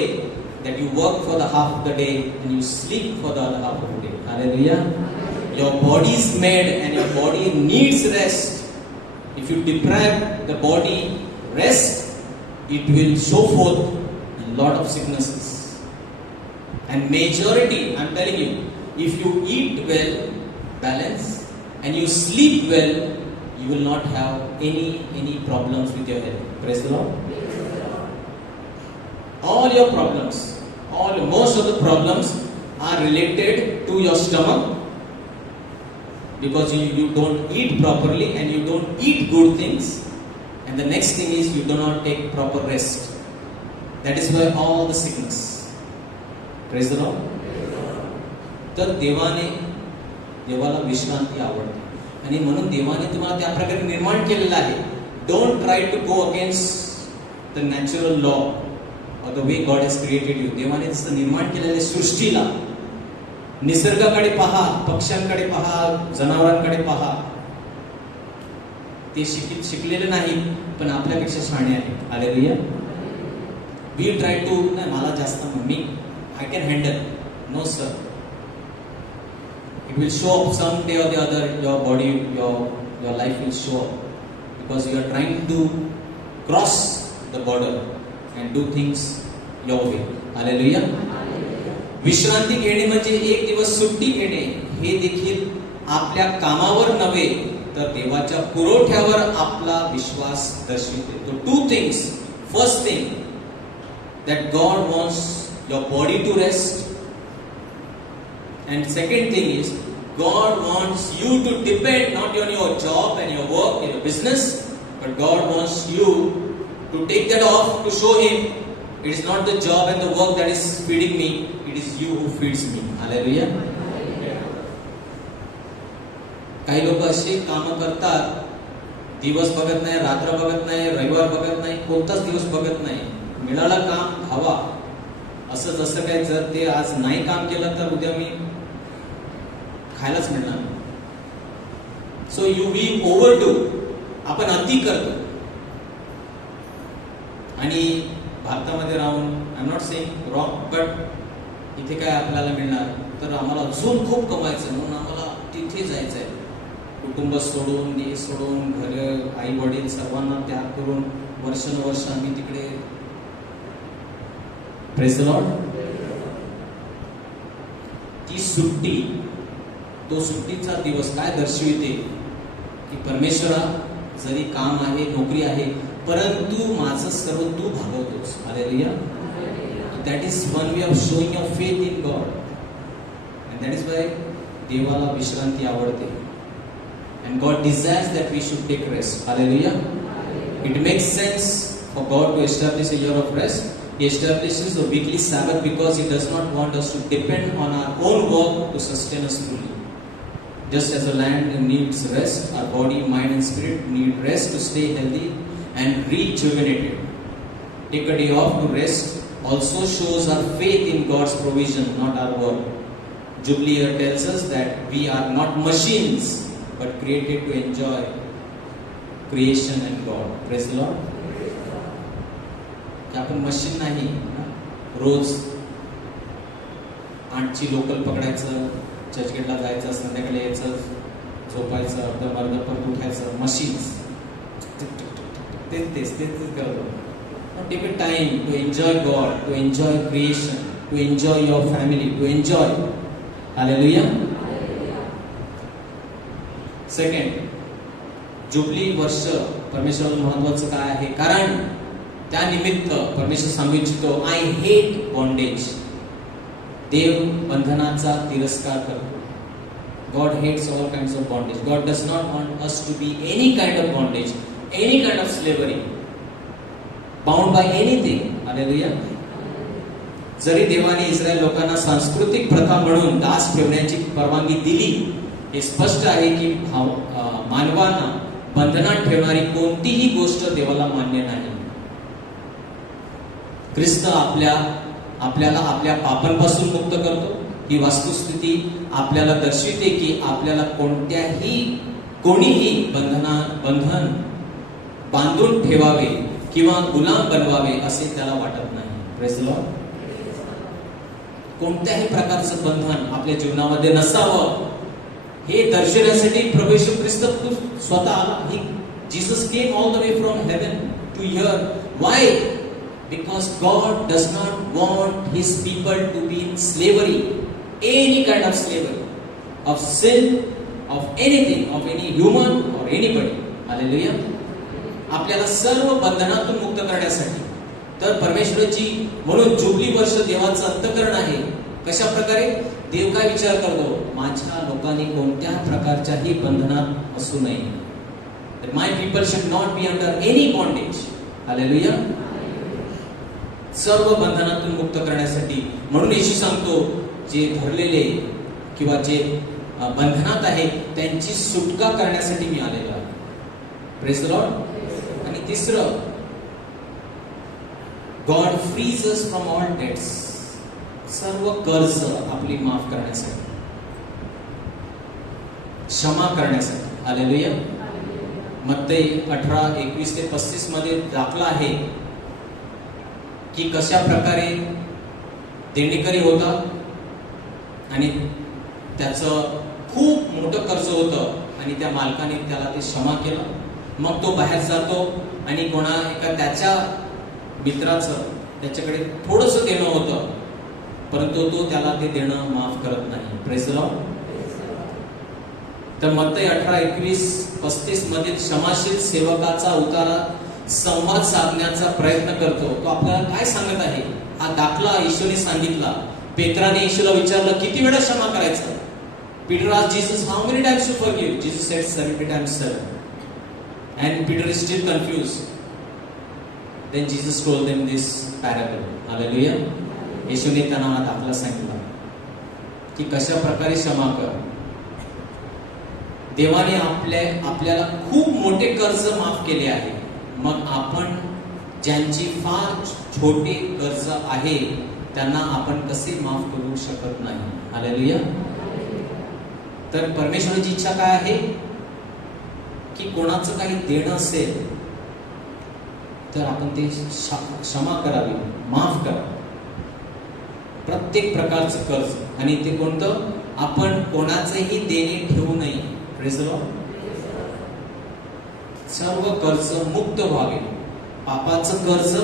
that you work for the half of the day and you sleep for the other half of the day. Hallelujah. Your body is made and your body needs rest. If you deprive the body rest, it will show forth a lot of sicknesses. And majority, I'm telling you, if you eat well, balance, and you sleep well, you will not have any problems with your health. Praise the Lord. All your problems, most of the problems are related to your stomach, because you don't eat properly and you don't eat good things, and the next thing is you do not take proper rest. That is why all the sickness. Praise the Lord. तर देवाला विश्रांती आवडते आणि म्हणून देवाने तुम्हाला त्या प्रकारे निर्माण केलेलं आहे. Don't try to go against the natural law or the way God has created you. देवाने जसं निर्माण केलेल्या सृष्टीला, निसर्गाकडे पहा, पक्ष्यांकडे पहा, जनावरांकडे पहा. ते शिकलेले नाही पण आपल्यापेक्षा शहाणे आहेत. हालेलुया. वी ट्राय टू, नाही मला जास्त मी I can handle. No sir. It will show up someday or the other. Your body, your life will show up because you are trying to cross the border and do things your way. Hallelujah. विश्रांती घेणे म्हणजे एक दिवस सुट्टी घेणे, हे देखील आपल्या कामावर नव्हे तर देवाच्या पुरवठ्यावर आपला विश्वास दर्शविते. तो 2 things. First thing, that God wants your body to rest, and second thing is God wants you to depend not on your job and your work and your business, but God wants you to take that off to show Him it is not the job and the work that is feeding me, it is you who feeds me. Hallelujah. काही लोक असे काम करतात, दिवस बघत नाही, रात्र बघत नाही, रविवार बघत नाही, कोणताच दिवस बघत नाही. मिळालं काम हवा असं. जसं काय जर ते आज नाही काम केलं तर उद्या मी खायलाच मिळणार. सो वी ओव्हरडू, आपण अति करतो. आणि भारतामध्ये राहून, I am not saying wrong, but इथे काय आपल्याला मिळणार, तर आम्हाला अजून खूप कमायचं म्हणून आम्हाला तिथे जायचं आहे. कुटुंब सोडून, देश सोडून, घर, आई वडील सर्वांना त्याग करून वर्षानुवर्ष आम्ही तिकडे. Praise the Lord. ती सुट्टी, तो सुट्टीचा दिवस काय दर्शविते की परमेश्वरा, जरी काम आहे, नोकरी आहे, परंतु माझं सर्व तू भागवतोस. Hallelujah. That is one way of showing your faith in God, and that is why देवाला विश्रांती आवडते. And God desires that we should take rest. Hallelujah. It makes sense for God to establish a year of rest. He establishes the weekly Sabbath because He does not want us to depend on our own work to sustain us fully. Just as the land needs rest, our body, mind and spirit need rest to stay healthy and rejuvenated. Take a day off to rest also shows our faith in God's provision, not our work. Jubilee here tells us that we are not machines but created to enjoy creation and God. Praise the Lord. आपण मशीन नाही. रोज 8ची लोकल पकडायचं, चर्चगेटला जायचं, संध्याकाळी यायचं, झोपायचं, अर्ध परत उठायचं. मशीन्स तेच करतो. Take a time to enjoy God, to enjoy creation, to enjoy your family, to enjoy. Hallelujah. Second, jubilee वर्ष परमेश्वराला महत्वाचं काय आहे? कारण त्या निमित्त परमेश्वर सांगू इच्छितो, आय हेट बॉन्डेज. देव बंधनाचा तिरस्कार करतो. God hates all kinds of bondage. God does not want us to be any kind of bondage, any kind of slavery. Bound by anything. Hallelujah. जरी देवाने इस्रायल लोकांना सांस्कृतिक प्रथा म्हणून दास ठेवण्याची परवानगी दिली, हे स्पष्ट आहे की मानवांना बंधनात ठेवणारी कोणतीही गोष्ट देवाला मान्य नाही. ख्रिस्त आपल्याला आपल्या पापांपासून मुक्त करतो. ही वस्तुस्थिती आपल्याला दर्शविते की आपल्याला कोणीही बंधन बांधून ठेवावे किंवा गुलाम बनवावे असे त्याला वाटत नाही. Praise the Lord. कोणत्याही प्रकारचं बंधन आपल्या जीवनामध्ये नसावं हे दर्शवण्यासाठी प्रभू येशू ख्रिस्त स्वतः आला. Jesus came all the way from heaven to here. Why? Because God does not want His people to be in slavery, any kind of slavery, of sin, of anything, of any human or anybody. Hallelujah. आपल्याला सर्व बंधनातून मुक्त करण्यासाठी तर परमेश्वराची म्हणून जुबली वर्ष देवाचं अंतःकरण आहे. कशा प्रकारे देव काय विचार करतो? माझ्या लोकांनी कोणत्या प्रकारच्याही बंधनात असू नये. My people should not be under any bondage. Hallelujah. सर्व बंधनातून मुक्त करण्यासाठी. म्हणून येशू सांगतो, जे धरलेले किंवा जे बंधनात आहे त्यांची सुटका करण्यासाठी मी आलेलो आहे. Praise the Lord. आणि तिसरं, God frees us from all debts. सर्व कर्ज आपली माफ करण्यासाठी, क्षमा करण्यासाठी. हालेलुया. मत्ती 18:21-35 मध्ये दाखला आहे की कशा प्रकारे देणेकरी होता आणि त्याचं खूप मोठं कर्ज होतं आणि त्या मालकाने त्याला ते क्षमा केलं. मग तो बाहेर जातो आणि एका त्याच्या मित्राचं त्याच्याकडे थोडंसं देणं होतं, परंतु तो त्याला ते देणं माफ करत नाही. Praise the Lord. तर मत्ती 18:21-35 मध्ये क्षमाशील सेवकाचा उतारा संवाद साधण्याचा प्रयत्न करतो. तो आपल्याला काय सांगत आहे? हा दाखला येशूने सांगितला. पेत्राने येशूला विचारलं, किती वेळा क्षमा करायचं? Peter asked Jesus, how many times to forgive? Jesus said 70 times 7. And Peter is still confused. Then Jesus told them this parable. Hallelujah. येशूने त्यांना हा दाखला सांगितला की कशा प्रकारे क्षमा कर. देवाने आपल्याला खूप मोठे कर्ज माफ केले आहे. मग आपण ज्यांची फार छोटे कर्ज आहे त्यांना आपण कसे माफ करू शकत नाही? हालेलुया. तर परमेश्वराची इच्छा काय आहे की कोणाचं काही देणं असेल तर आपण ते क्षमा करावी, माफ करा. प्रत्येक प्रकारचं कर्ज. आणि ते कोणतं? आपण कोणाचंही देणे ठेवू नये. Praise the Lord. सर्व कर्ज मुक्त व्हावे. पापाचं कर्ज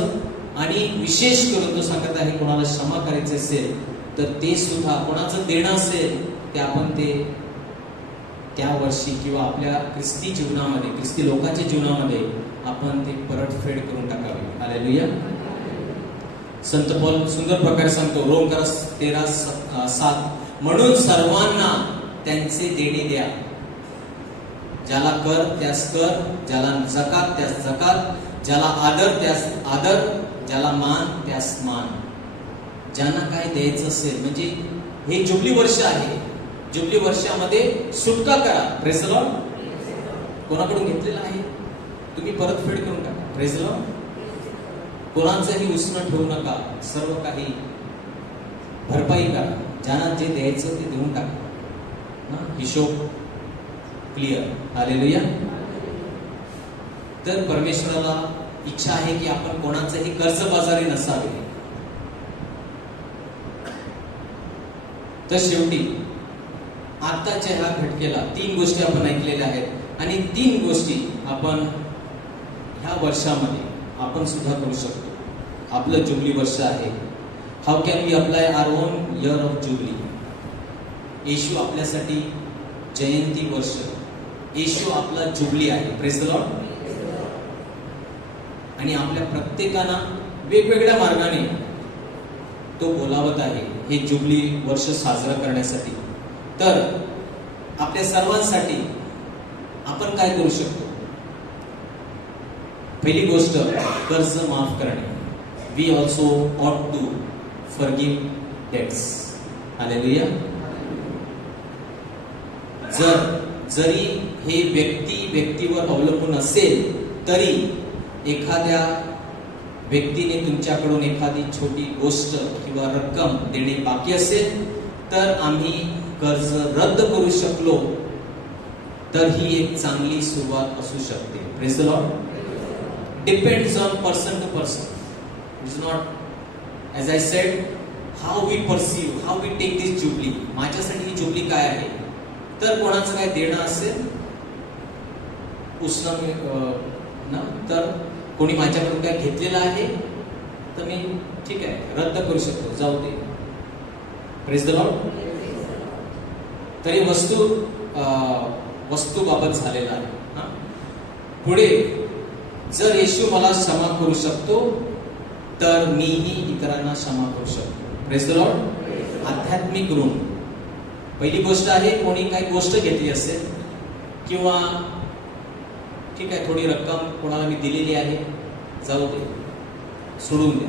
आणि विशेष करून तो सांगत आहे कोणाला क्षमा करायचे असेल तर ते सुद्धा, कोणाचं देणं असेल ते आपण ते त्या वर्षी किंवा आपल्या ख्रिस्ती जीवनामध्ये, ख्रिस्ती लोकांच्या जीवनामध्ये आपण ते परतफेड करून टाकावे. हालेलुया. संत पौल सुंदर प्रकारे सांगतो, रोमकर 13:7, म्हणून सर्वांना त्यांचे देणे द्या. ज्याला कर त्यास कर, ज्याला जकात त्यास जकात, ज्याला आदर त्यास आदर, ज्याला मान त्यास मान. ज्यांना काय द्यायचं असेल, म्हणजे हे जुबली वर्ष आहे. जुबली वर्षामध्ये सुटका करा. Praise the Lord. कोणाकडून घेतलेलं आहे तुम्ही परतफेड करून टाका. Praise the Lord. कोणाचंही उसणं ठेवू नका. सर्व काही भरपाई करा. ज्यांना जे द्यायचं ते देऊन टाका. हिशोब क्लिअर. हालेलुया. तर परमेश्वराला इच्छा आहे की आपण कोणाचंही कर्जबाजारी नसावे. तर शेवटी आताच्या ह्या घटकेला 3 गोष्टी आपण ऐकलेल्या आहेत आणि 3 गोष्टी आपण ह्या वर्षामध्ये आपण सुद्धा करू शकतो. आपलं जुबली वर्ष आहे. How can we apply our own year of jubilee? Yeshu आपल्यासाठी जयंती वर्ष, येशू आपला जुबली आहे. Praise the Lord. आणि आपल्या प्रत्येकाला वेगवेगळ्या मार्गाने तो बोलावत आहे हे जुबली वर्ष साजरा करण्यासाठी. तर आपल्या सर्वांसाठी आपण काय करू शकतो? पहिली गोष्ट कर्ज माफ करणे. We also ought to forgive debts. Hallelujah. जरी हे व्यक्तीवर अवलंबून असेल तरी एखाद्या व्यक्तीने तुमच्याकडून एखादी छोटी गोष्ट किंवा रक्कम देणे बाकी असेल तर आम्ही कर्ज रद्द करू शकलो तर ही एक चांगली सुरुवात असू शकते. Praise the Lord. Depends on person to person. It's not, as I said, how we perceive, how we take this jubilee. माझ्यासाठी ही जुबली काय आहे? तर कोणाचं काय देणं असेल ना, तर कोणी माझ्याकडून काय घेतलेलं आहे तर मी ठीक आहे रद्द करू शकतो, जाऊ दे. Praise the Lord. तरी वस्तूबाबत झालेला आहे. पुढे, जर येशू मला क्षमा करू शकतो तर मीही इतरांना क्षमा करू शकतो. Praise the Lord. आध्यात्मिक ऋण. पहिली गोष्ट आहे, कोणी काही गोष्ट घेतली असेल किंवा ठीक आहे थोडी रक्कम कोणाला मी दिलेली आहे, जाऊ दे, सोडून द्या.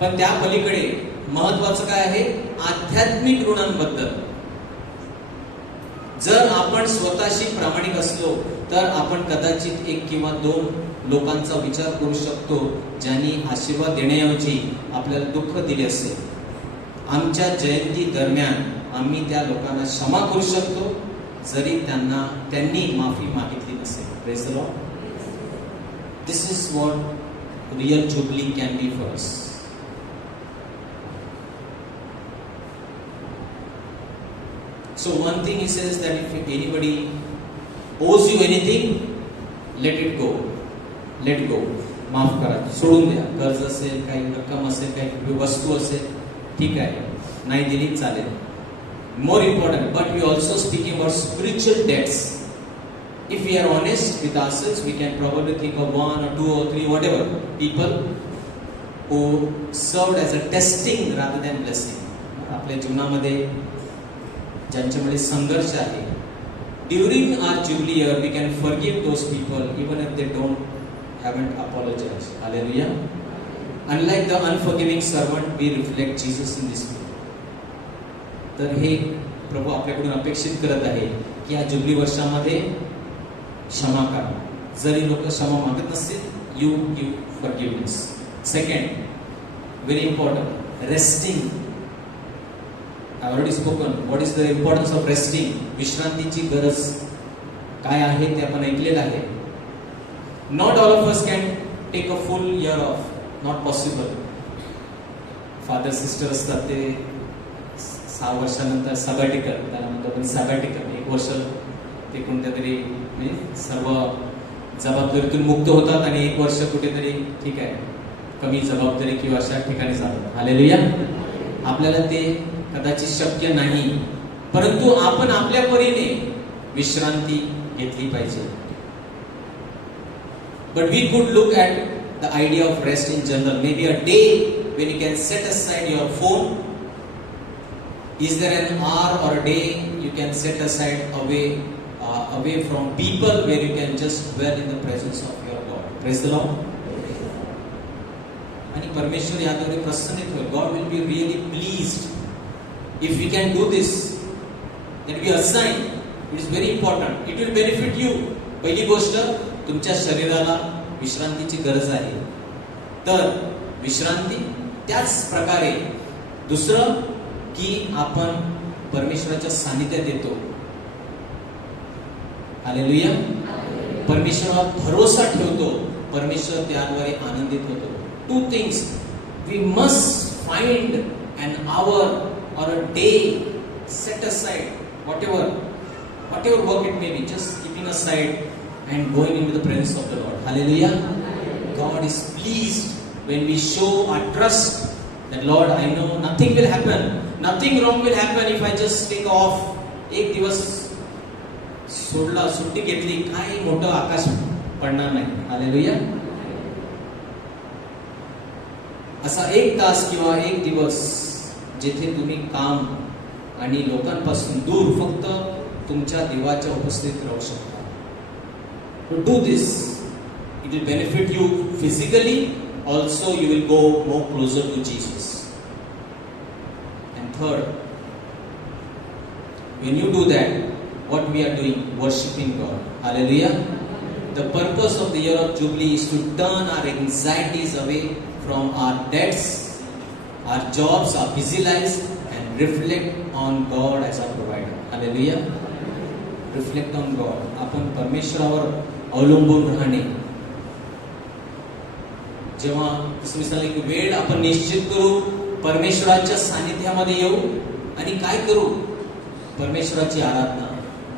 पण त्या पलीकडे महत्वाचं काय आहे? आध्यात्मिक ऋणांबद्दल. जर आपण स्वतःशी प्रामाणिक असलो तर आपण कदाचित 1 किंवा 2 लोकांचा विचार करू शकतो ज्यांनी आशीर्वाद देण्याऐवजी आपल्याला दुःख दिले असेल. आमच्या जयंती दरम्यान आम्ही त्या लोकांना क्षमा करू शकतो जरी त्यांनी माफी मागितली नसेल. Praise the Lord. This is what real jubilee can be for us. So one thing he says that if anybody owes you anything, let it go. Let go. माफ करा, सोडून द्या. कर्ज असेल, काही रक्कम असेल, काही वस्तू असेल, ठीक आहे, नाही दिली चालेल. More important, but we also speaking about spiritual debts. If we are honest with ourselves, we can probably think of 1 or 2 or 3 whatever people who served as a testing rather than blessing. आपल्या जीवनामध्ये ज्यांच्यामध्ये संघर्ष आहे. During our jubilee year we can forgive those people even if they haven't apologized. Hallelujah. Unlike the unforgiving servant, we reflect Jesus in this way. तर हे प्रभू आपल्याकडून अपेक्षित करत आहे की या जुबली वर्षामध्ये क्षमा करा. जरी लोक क्षमा मागत नसतील, you give forgiveness. Second, very important, resting. I already spoken. What is the importance of resting? विश्रांतीची गरज काय आहे ते आपण ऐकलेलं आहे. Not all of us can take a full year off. Not possible. Father sister असतात ते 6 वर्षानंतर सबॅटिकल, त्याला म्हणतो आपण सबॅटिकल. 1 वर्ष ते कोणत्या तरी सर्व जबाबदारीतून मुक्त होतात आणि 1 वर्ष कुठेतरी ठीक आहे कमी जबाबदारी किंवा अशा ठिकाणी जातात. हालेलुया. आपल्याला ते कदाचित शक्य नाही, परंतु आपण आपल्या परीने विश्रांती घेतली पाहिजे. But we could look at the idea of rest in general. May be a day when you can set aside your phone. Is there an hour or a day you can set aside away from people where you can just dwell in the presence of your God? Praise the Lord. आणि परमेश्वर याद्वारे प्रसन्नित होईल. God will be really pleased if we can do this that we assign. It is very important. It will benefit you. पहिली गोष्ट, तुमच्या शरीराला विश्रांतीची गरज आहे, तर विश्रांती. त्याच प्रकारे दुसरं की आपण परमेश्वराच्या सानिध्यात येतो. हालेलुया. परमेश्वरावर भरोसा ठेवतो, परमेश्वर त्याद्वारे आनंदित होतो. 2 things we must find an hour or a day set aside, whatever work it may be, just keeping aside and going into the presence of the Lord. Hallelujah. God is pleased when we show our trust that Lord, I know nothing will happen, nothing wrong will happen if I just take off. 1 दिवस सोडला, सुट्टी घेतली, काही मोठं आकाश पडणार नाही. हालेलुया. असा 1 तास किंवा 1 दिवस जेथे तुम्ही काम आणि लोकांपासून दूर फक्त तुमच्या देवाच्या उपस्थितीत राहू शकता. Do this It will benefit you physically, also you will go more closer to Jesus. And third, when you do that, what we are doing? Worshipping God. Hallelujah. The purpose of the year of Jubilee is to turn our anxieties away from our debts, our jobs, our busy lives, and reflect on God as our provider. Hallelujah. Reflect on God. आपण परमेश्वरावर अवलंबून राहणे. जेव्हा तुम्ही सांगितले की वेळ आपण निश्चित करू, परमेश्वराच्या सानिध्यामध्ये येऊ आणि काय करू? परमेश्वराची आराधना.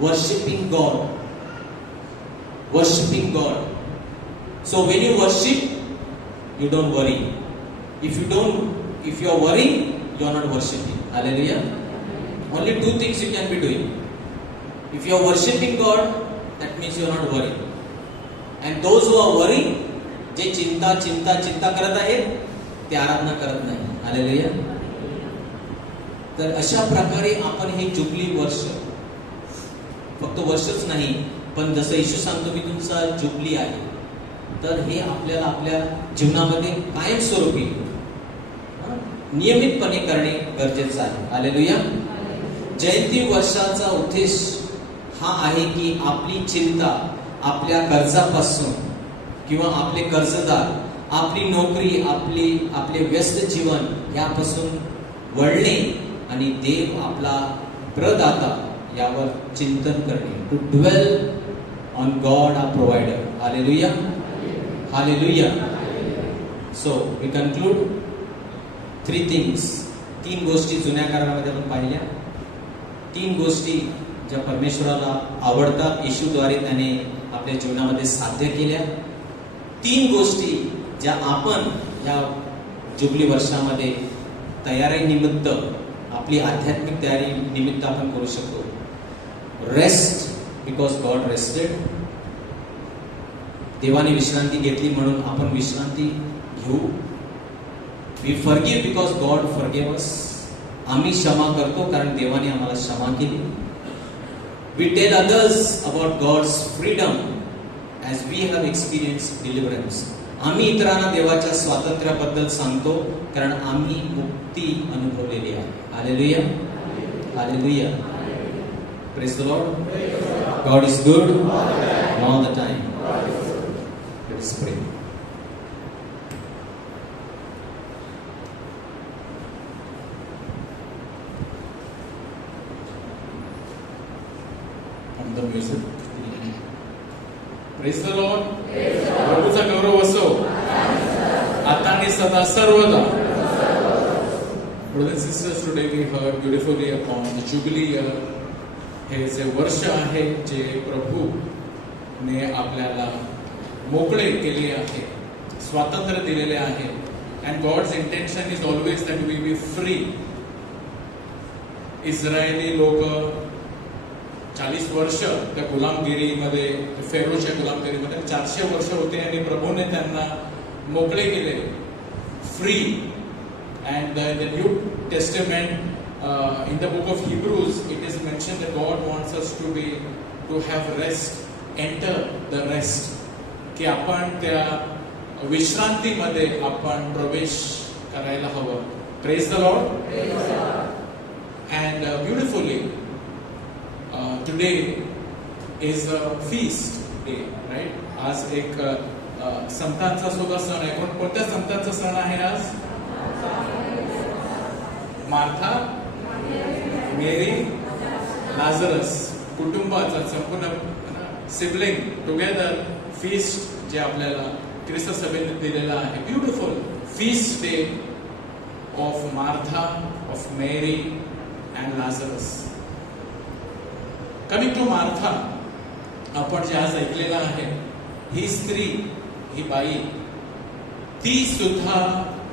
Worshipping God. Worshipping God. So when you worship, you don't worry. If you are worrying, you are not worshiping. Hallelujah. Only two things you can be doing. If you are worshipping God, that means you are not worrying. And those who are worrying, जे चिंता करत आहेत, ते आराधना करत नाही. हालेलुया. तर अशा प्रकारे आपण हे जुबली वर्ष, फक्त वर्षच नाही, पण जसं येशू सांगतो की तुमचा जुबली आहे, तर हे आपल्याला आपल्या जीवनामध्ये कायमस्वरूपी नियमितपणे करणे गरजेचं आहे. हालेलुया. जयंती वर्षाचा उद्देश हा आहे की आपली चिंता आपल्या कर्जापासून किंवा आपले कर्जदार, आपली नोकरी, आपले व्यस्त जीवन यापासून वळणे आणि देव आपला प्रदाता यावर चिंतन करणे. To dwell on God our provider. Hallelujah. Hallelujah. So we conclude 3 things. 3 गोष्टी जुन्या करारामध्ये आपण पाहिल्या. 3 गोष्टी ज्या परमेश्वराला आवडतात, येशूद्वारे त्याने आपल्या जीवनामध्ये साध्य केल्या. 3 गोष्टी ज्या आपण या जुबली वर्षामध्ये तयारी निमित्त, आपली आध्यात्मिक तयारी निमित्त आपण करू शकतो. Rest because God rested. देवाने विश्रांती घेतली म्हणून आपण विश्रांती घेऊ. We forgive because God forgive us. आम्ही क्षमा करतो कारण देवाने आम्हाला क्षमा केली. We tell others about God's freedom as we have experienced deliverance. आम्ही इतरांना देवाच्या स्वातंत्र्याबद्दल सांगतो कारण आम्ही मुक्ती अनुभवलेली आहे. Hallelujah. Hallelujah. Praise the Lord. God is good all the time. Let us pray. On the music. Praise the Lord. प्रभूचा गौरव असो आता आणि सदा सर्वदा. Brothers and sisters, today we heard beautifully upon the Jubilee year. हे जे वर्ष आहे जे प्रभूने आपल्याला मोकळे केले आहे, स्वातंत्र्य दिलेले आहे. And God's intention is always that we be free. Israeli लोक 40 वर्ष त्या गुलामगिरीमध्ये, फेरोच्या गुलामगिरीमध्ये 400 वर्ष होते आणि प्रभूने त्यांना मोकळे केले, free. And in the New Testament, in the book of Hebrews, it is mentioned that God wants us to have rest, enter the rest. की आपण त्या विश्रांतीमध्ये आपण प्रवेश करायला हवं. Praise the Lord. And beautifully, today is a feast day, right? आज एक संतांचा सुद्धा सण आहे. कोणत्या संतांचा सण आहे आज? मार्था, मेरी, लाझरस, कुटुंबाचा संपूर्ण सिबलिंग टुगेदर फीस्ट जे आपल्याला ख्रिस्त सभेने दिलेला आहे. Beautiful feast day of Martha, of मेरी and Lazarus. Coming to Martha, आपण जे आज ऐकलेलं आहे, ही स्त्री, ही बाई, ती सुद्धा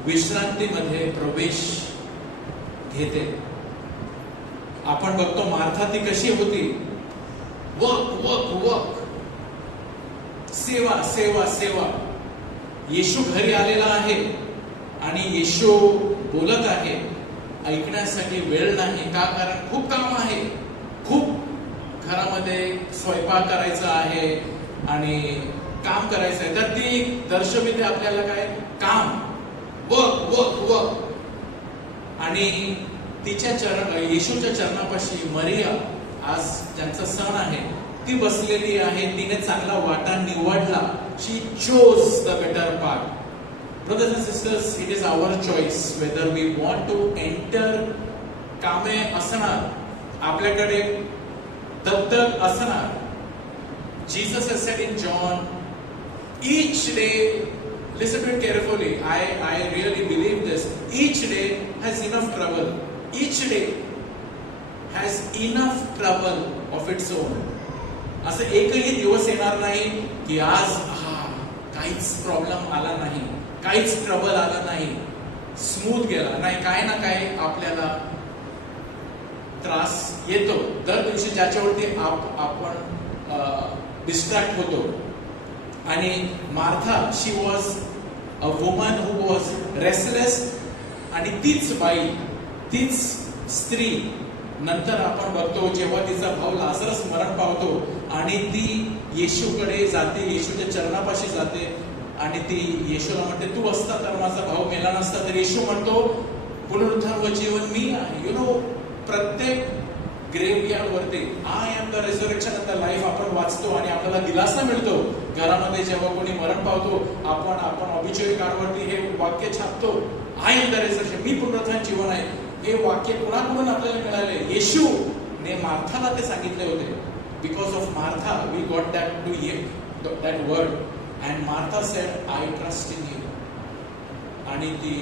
विश्रांतीमध्ये प्रवेश घेते. आपण बघतो मार्था ती कशी होती? वर्क वर्क वर्क, सेवा सेवा सेवा. येशू घरी आलेला आहे आणि येशू बोलत आहे, ऐकण्यासाठी वेळ नाही. का? कारण खूप काम आहे, खूप घरामध्ये स्वयंपाक करायचा आहे आणि काम करायचं आहे. तर ती दर्शविते आपल्याला काय? काम, वर्क वर्क वर्क. आणि तिच्या येशूच्या चरणापाशी मरिया, आज ज्यांचा सण आहे, ती बसलेली आहे. तिने चांगला वाटा निवडला. She chose the better part. Brothers and sisters, it is our choice whether we want to enter. कामे असणार, आपल्याकडे दत्तक असणार. Jesus has said in John, each day, listen to it carefully, I really believe this, each day has enough trouble. Each day has enough trouble of its own. असं एकही दिवस येणार नाही की आज काहीच प्रॉब्लेम आला नाही, काहीच ट्रबल आला नाही, स्मूथ गेला नाही. काय ना काय आपल्याला त्रास येतो दर दिवशी, ज्याच्यावरती आपण डिस्ट्रॅक्ट होतो. आणि Martha, she was a woman who was restless. आणि तीच बाई, तीच स्त्री नंतर आपण बघतो जेव्हा तिचा भाऊ लाजरस मरण पावतो आणि ती येशूकडे जाते, येशूच्या चरणापाशी जाते आणि ती येशूला म्हणते, तू असता तर माझा भाऊ मेला नसता. तर येशू म्हणतो, पुनरुत्थान व जीवन मी आहे. यु नो, प्रत्येक ग्रेव्हयार्ड वरती I am the reservation of the life आपण वाचतो आणि आपल्याला दिलासा मिळतो. घरामध्ये जेव्हा कोणी मरण पावतो, आपण ऑबिच्युअरी कार्डवरती हे वाक्य छापतो, आय एम द रिझर्वेशन, मी पुनरुत्थान जीवन आहे. हे वाक्य कुणाकडून आपल्याला मिळाले? येशूने मार्थाला ते सांगितले होते. Because of Martha we got that word. And Martha said, I trust in you. आणि ती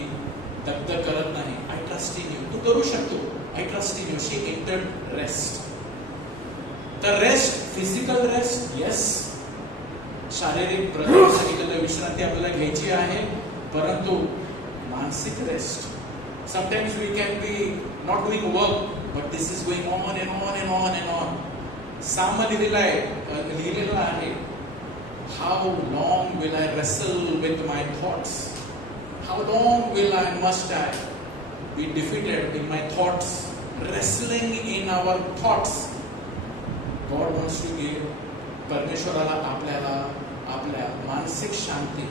दगदग करत नाही. I trust in you. तू करू शकतो. I trust in you. She entered rest. तर रेस्ट, फिजिकल रेस्ट, येस, शारीरिक सांगितलेलं विश्रांती आपल्याला घ्यायची आहे, परंतु मानसिक rest. Sometimes we can be not doing work, but this is going on and on and on and on. साम लिहिलेलं आहे, how long will I wrestle with my thoughts? How long must I be defeated in my thoughts? Wrestling in our thoughts. God wants to give, परमेश्वराला आपल्याला आपल्या मानसिक शांती,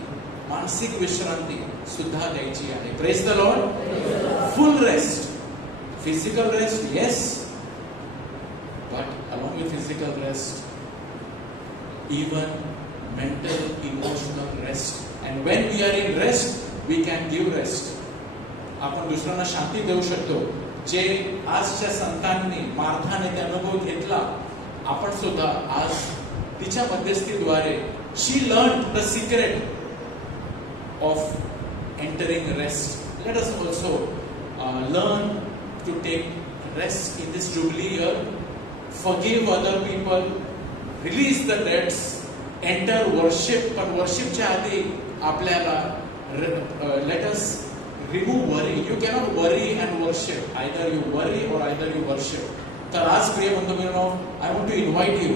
मानसिक विश्रांती सुद्धा द्यायची आहे. Praise the Lord. Full rest. Physical rest, yes. But along with physical rest, even mental, emotional rest. And when we are in rest, we can give rest. आपण दुसऱ्यांना शांती देऊ शकतो. जे आजच्या संतांनी, मार्थाने ते अनुभव घेतला, आपण सुद्धा आज तिच्या मध्यस्थीद्वारे she learned the secret of entering rest. Let us also learn to take rest in this Jubilee year. Forgive other people, release the debts, enter worship. पण वर्शिपच्या आधी आपल्याला let us remove worry. You cannot worry and worship. Either you worry or either you worship. तर आज प्रिय बंधूंनो, I want to invite you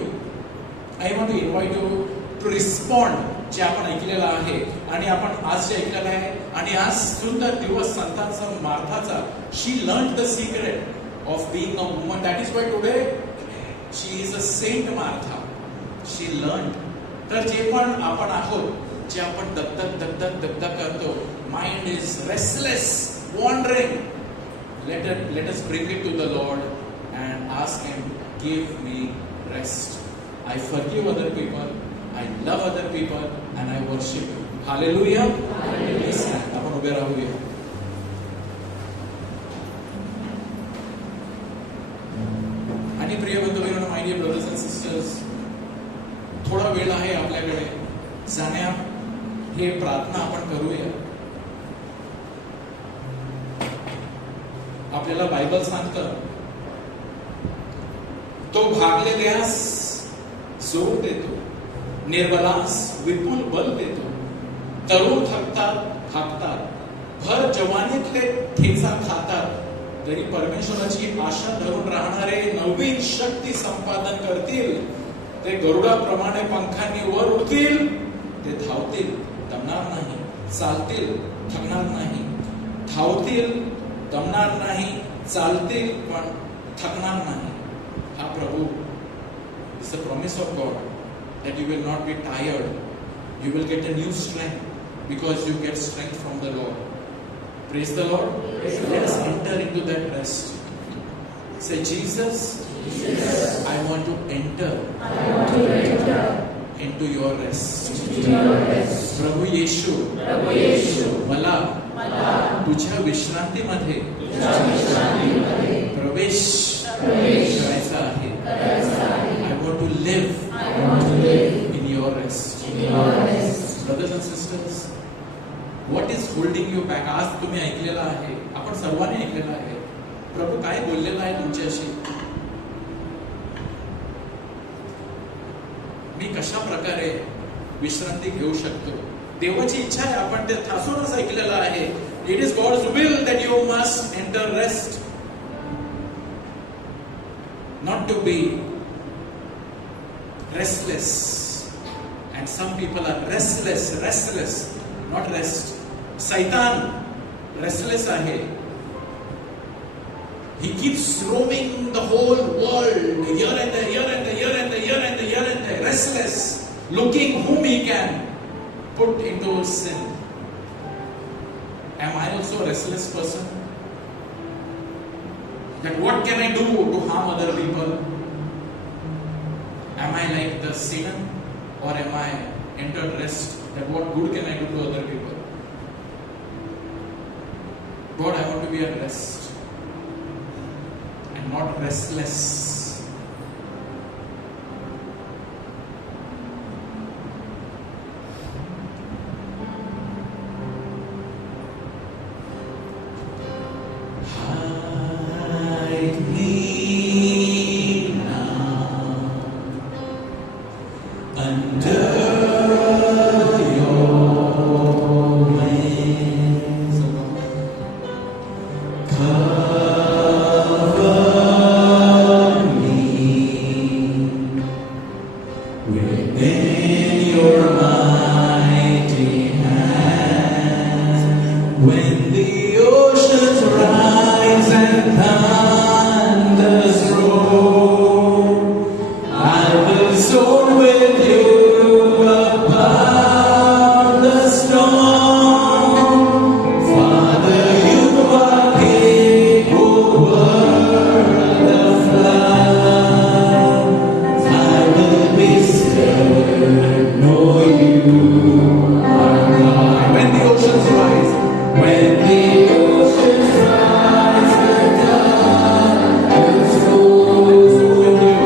to respond जे आपण ऐकलेलं आहे आणि आपण आज जे ऐकलेलं आहे. आणि आज सुंदर दिवस संतांचा, मार्थाचा. She learned the secret of being a woman. That is why today she is a saint Martha. She learned. तर जे पण आपण आहोत, जे आपण दगदग करतो, mind is restless, wandering, let us bring it to the Lord and ask him, give me rest. I forgive other people, I love other people, and I worship you. Hallelujah. Please stand. आपण उभे राहूया. आणि प्रिय बंधूंनो, my dear brothers and sisters, थोडा वेळ आहे आपल्याकडे जाण्या, हे प्रार्थना आपण करूया. आपल्याला बायबल सांगतं, तो भागलेल्यास जोर देतो, निर्बलास विपुल बल देतो. तरुण थकतात, हाकतात, भर जवानीतले ठेचा खातात, तरी परमेश्वराची आशा धरून राहणारे नवीन शक्ती संपादन करतील. ते गरुडाप्रमाणे पंखांनी वर उडतील, ते धावतील, दमणार नाही, चालतील, थकणार नाही. धावतील, दमणार नाही, चालतील, पण थकणार नाही. हा प्रभू, it's a promise of God that you will not be tired, You will get a new strength because you get strength from the Lord. Praise the Lord. Let us enter into that rest. Say, Jesus, I want to enter into your rest. प्रभु येशू मला तुझ्या विश्रांतीमध्ये प्रवेश करायचा आहे. I want to live in your rest. Brothers and sisters, what is holding you back? आज तुम्ही ऐकलेलं आहे, आपण सर्वांनी ऐकलेलं आहे, प्रभू काय बोललेलं आहे तुमच्याशी. मी कशा प्रकारे विश्रांती घेऊ शकतो. देवाची इच्छा आहे, आपण ते ठासूनच ऐकलेलं आहे. It is God's will that you must enter rest, not to be restless. And some people are restless, not rest. Satan restless ahe. He keeps roaming the whole world, here and there, restless, looking whom he can put into sin. Am I also a restless person? That what can I do to harm other people? Am I like the sinner, or am I entered rest? That what good can I do to other people? God, I want to be at rest and not restless. Hide me under your wings, cover me within your mighty hands. When the oceans rise and thunders roll, I will soar with you above the storm. Father, you are King over the floods. I will be still and know you are God. When the oceans rise, when the oceans rise and thunders roll, with you.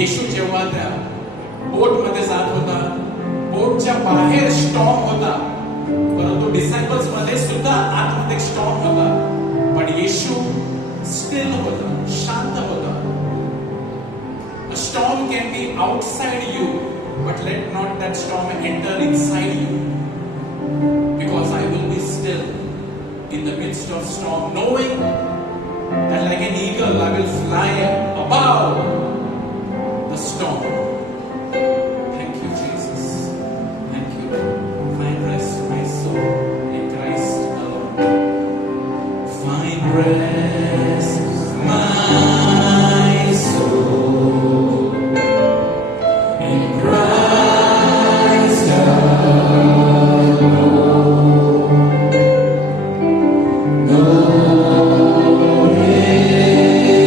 येशू जेव्हा त्या बोट मध्ये जात होता, बोटच्या बाहेर स्टॉर्म होता, परंतु डिसायपल्स मध्ये सुद्धा आतमध्ये स्टॉर्म होता, पण येशू स्टिल होता, शांत होता. A storm can be outside you, but let not that storm enter inside you, because I will be still in the midst of storm, knowing that like an eagle I will fly above the storm. Thank you, Jesus. Thank you. Find rest, my soul, in Christ alone. Find rest, my soul, in Christ alone. No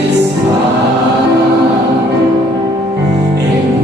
is found in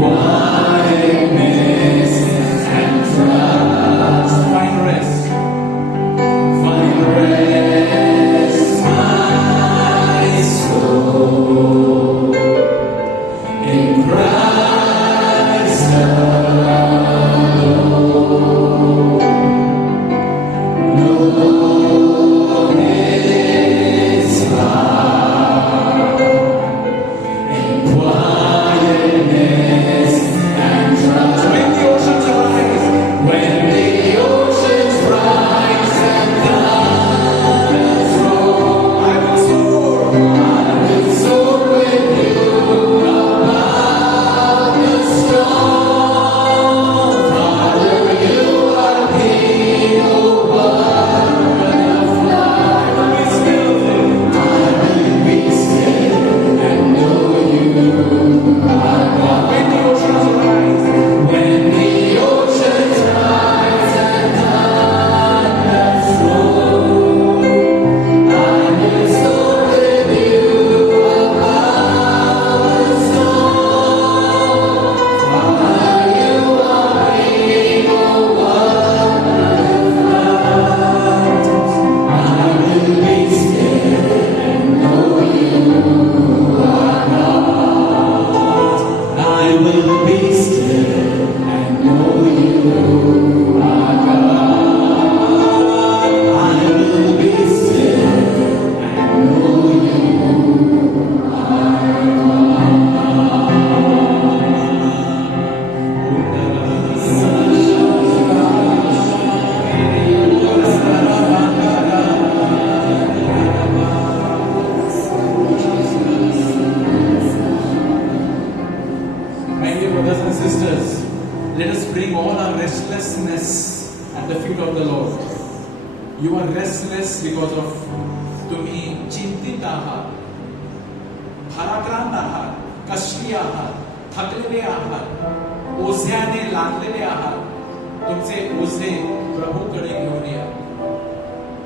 restlessness at the feet of the Lord. You are restless because of तुम्ही चिंतित आहात, भाराक्रांत आहात, कष्टी आहात, थकलेले आहात, ओझ्याने लागलेले आहात. तुमचे ओझे प्रभूकडे घेऊन या.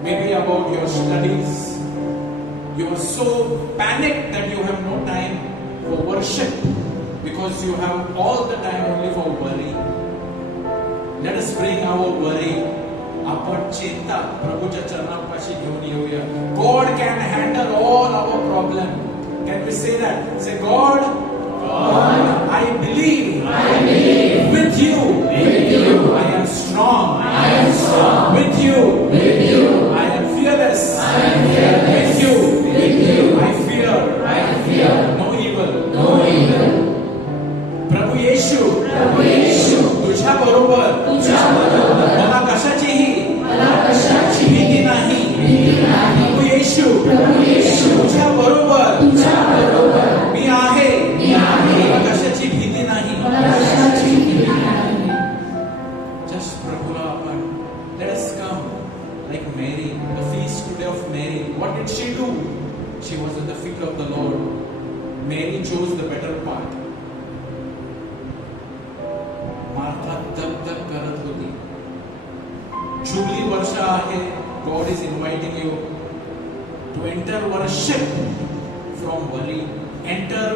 Maybe about your studies. You are so panicked that you have no time for worship because you have all the time only for worry. Let us bring our worry, आपण चिंता प्रभूच्या चरणापाशी घेऊन येऊया. God can handle all our problem. Can we say that? Say, God, I believe with you. I am strong. With you. I am fearless. With you. I fear no evil. प्रभू येशू, तुझ्या बरोबर मला कशाचीही भीती नाही. प्रभू येशू, तुझ्या बरोबर मी आहे, मला कशाची भीती नाही. Just प्रभूला आपण, let us come like Mary, the feast today of Mary. What did she do? She was at the feet of the Lord. Mary chose the better part. Martha दगदग करत होती. जुबली वर्ष आहे. God is inviting you to enter worship from worry. Enter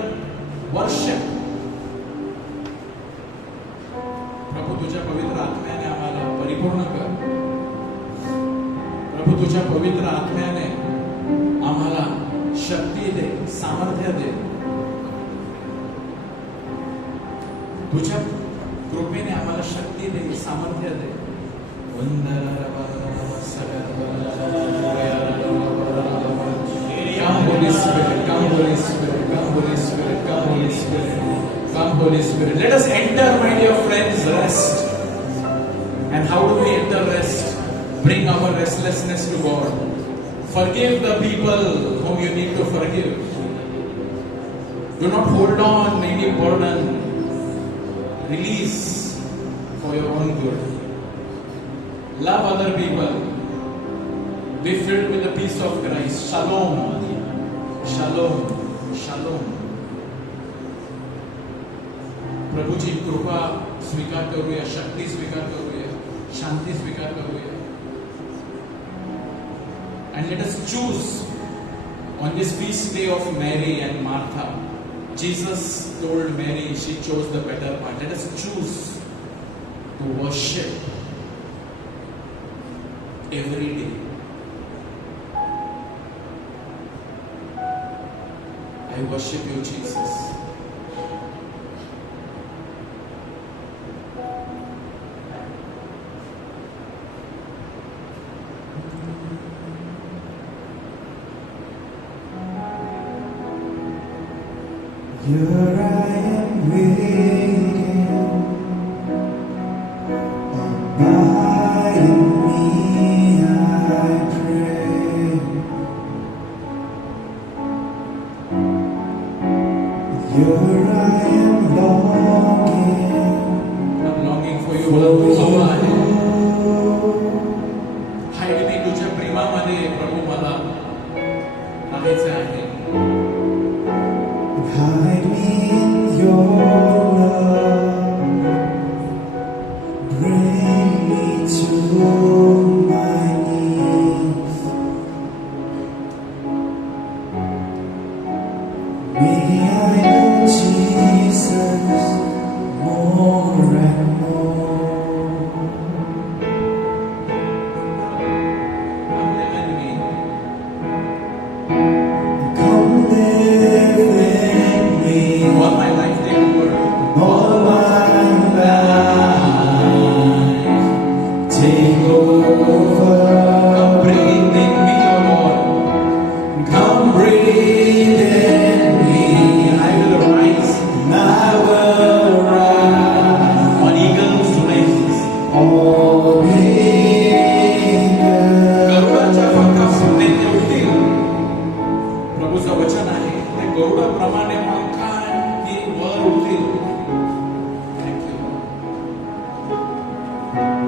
worship. प्रभू तुझ्या पवित्र आत्म्याने आम्हाला परिपूर्ण कर. प्रभू तुझ्या पवित्र आत्म्याने आम्हाला शक्ती दे, सामर्थ्य दे. तुझ्या कृपेने आम्हाला शक्ती दे, सामर्थ्य दे. Come Holy Spirit, come Holy Spirit, come Holy Spirit, come Holy Spirit, come Holy Spirit. Let us enter, my dear friends, rest. And how do we enter rest? Bring our restlessness to God. Forgive the people whom you need to forgive. Do not hold on any burden. Release for your own good. Love other people. Be filled with the peace of Christ. Shalom. Shalom. Shalom. प्रभूची कृपा स्वीकार करूया, शक्ती स्वीकार करूया, शांती स्वीकार करूया. And let us choose on this feast day of Mary and Martha. Jesus told Mary she chose the better part. Let us choose to worship every day. I worship you, Jesus. Here I am waiting, abide in me, I pray. Here I am longing for you. Hide me तुझ्या प्रेमामध्ये प्रभू मला राहायचे आहे. Hide me in your love, bring me to my knees. May I know Jesus more and more. Come live in me. All my life take over. All my life, take over. Come breathe in me, O Lord. Come breathe in me. I will rise And I will rise on eagle's wings. on गरुडाच्या eagles. पंखाप्रमाणे ते उडतील. प्रभूचं वचन आहे ते गरुडाप्रमाणे पंखांनी वर उडतील. Thank you.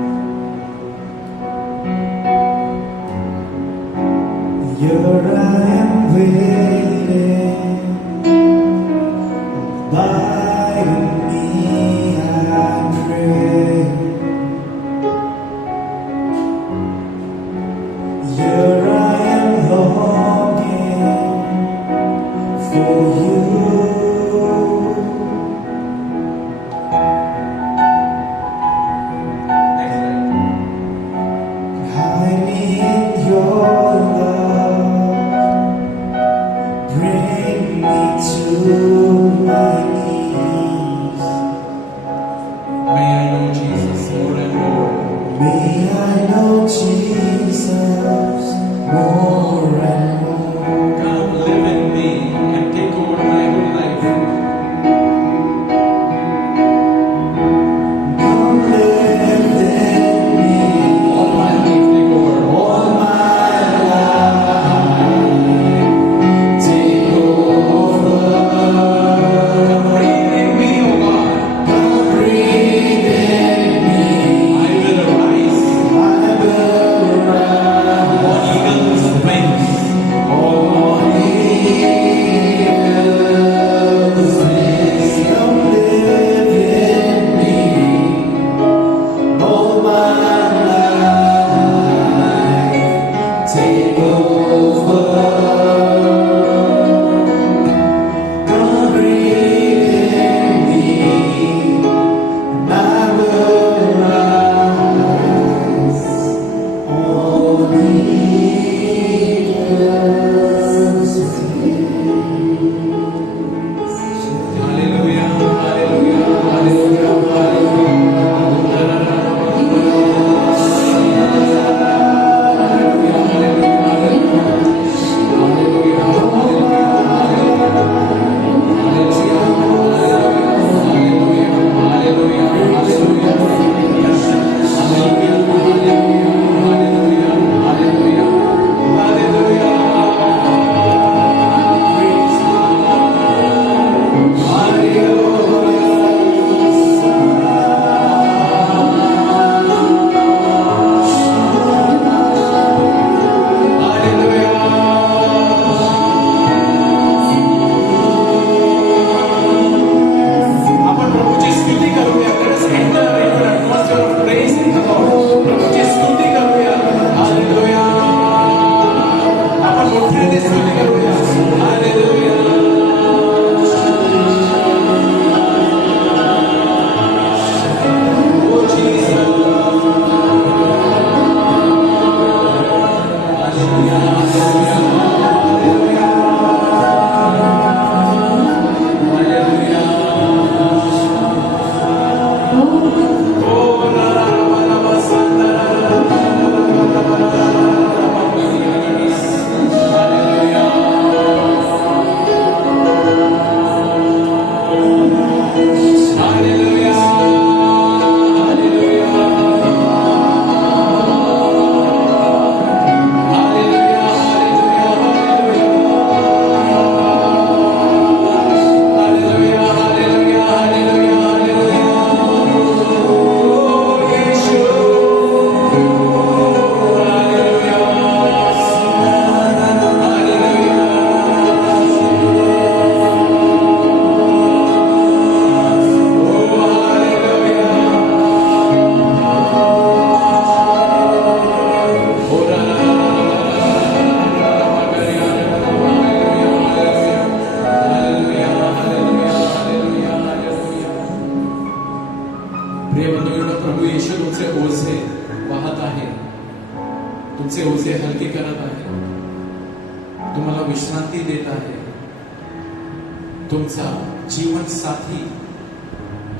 Here I am waiting by me, I pray. Here I am longing for you. Hide me in your love. Bring me to my knees. May I know Jesus more and more. May I know Jesus more and more. Come live in me and take over my whole life. Come live in me. All my life take over. All my life, take over. Come breathe in me, O God. Come breathe in me. I will arise I will rise on eagle's wings. on eagle's wings. Come live in me. All my life, take over. Come breathe in me, and I will rise on eagle's wings. Hallelujah, hallelujah, hallelujah, आपण प्रभूची स्तुती करूया. Let us enter into an atmosphere of praising the Lord. प्रभूची स्तुती करूया. हालेलुया. आपण मोठ्याने स्तुती करूया. हालेलुया. Oh Jesus. Hallelujah. प्रिय बंधूंनो, प्रभू येशू तुमचे ओझे वाहत आहे. तुमचे ओझे हलके करत आहे. तुम्हाला विश्रांती देत आहे. तुमचा जीवन साथी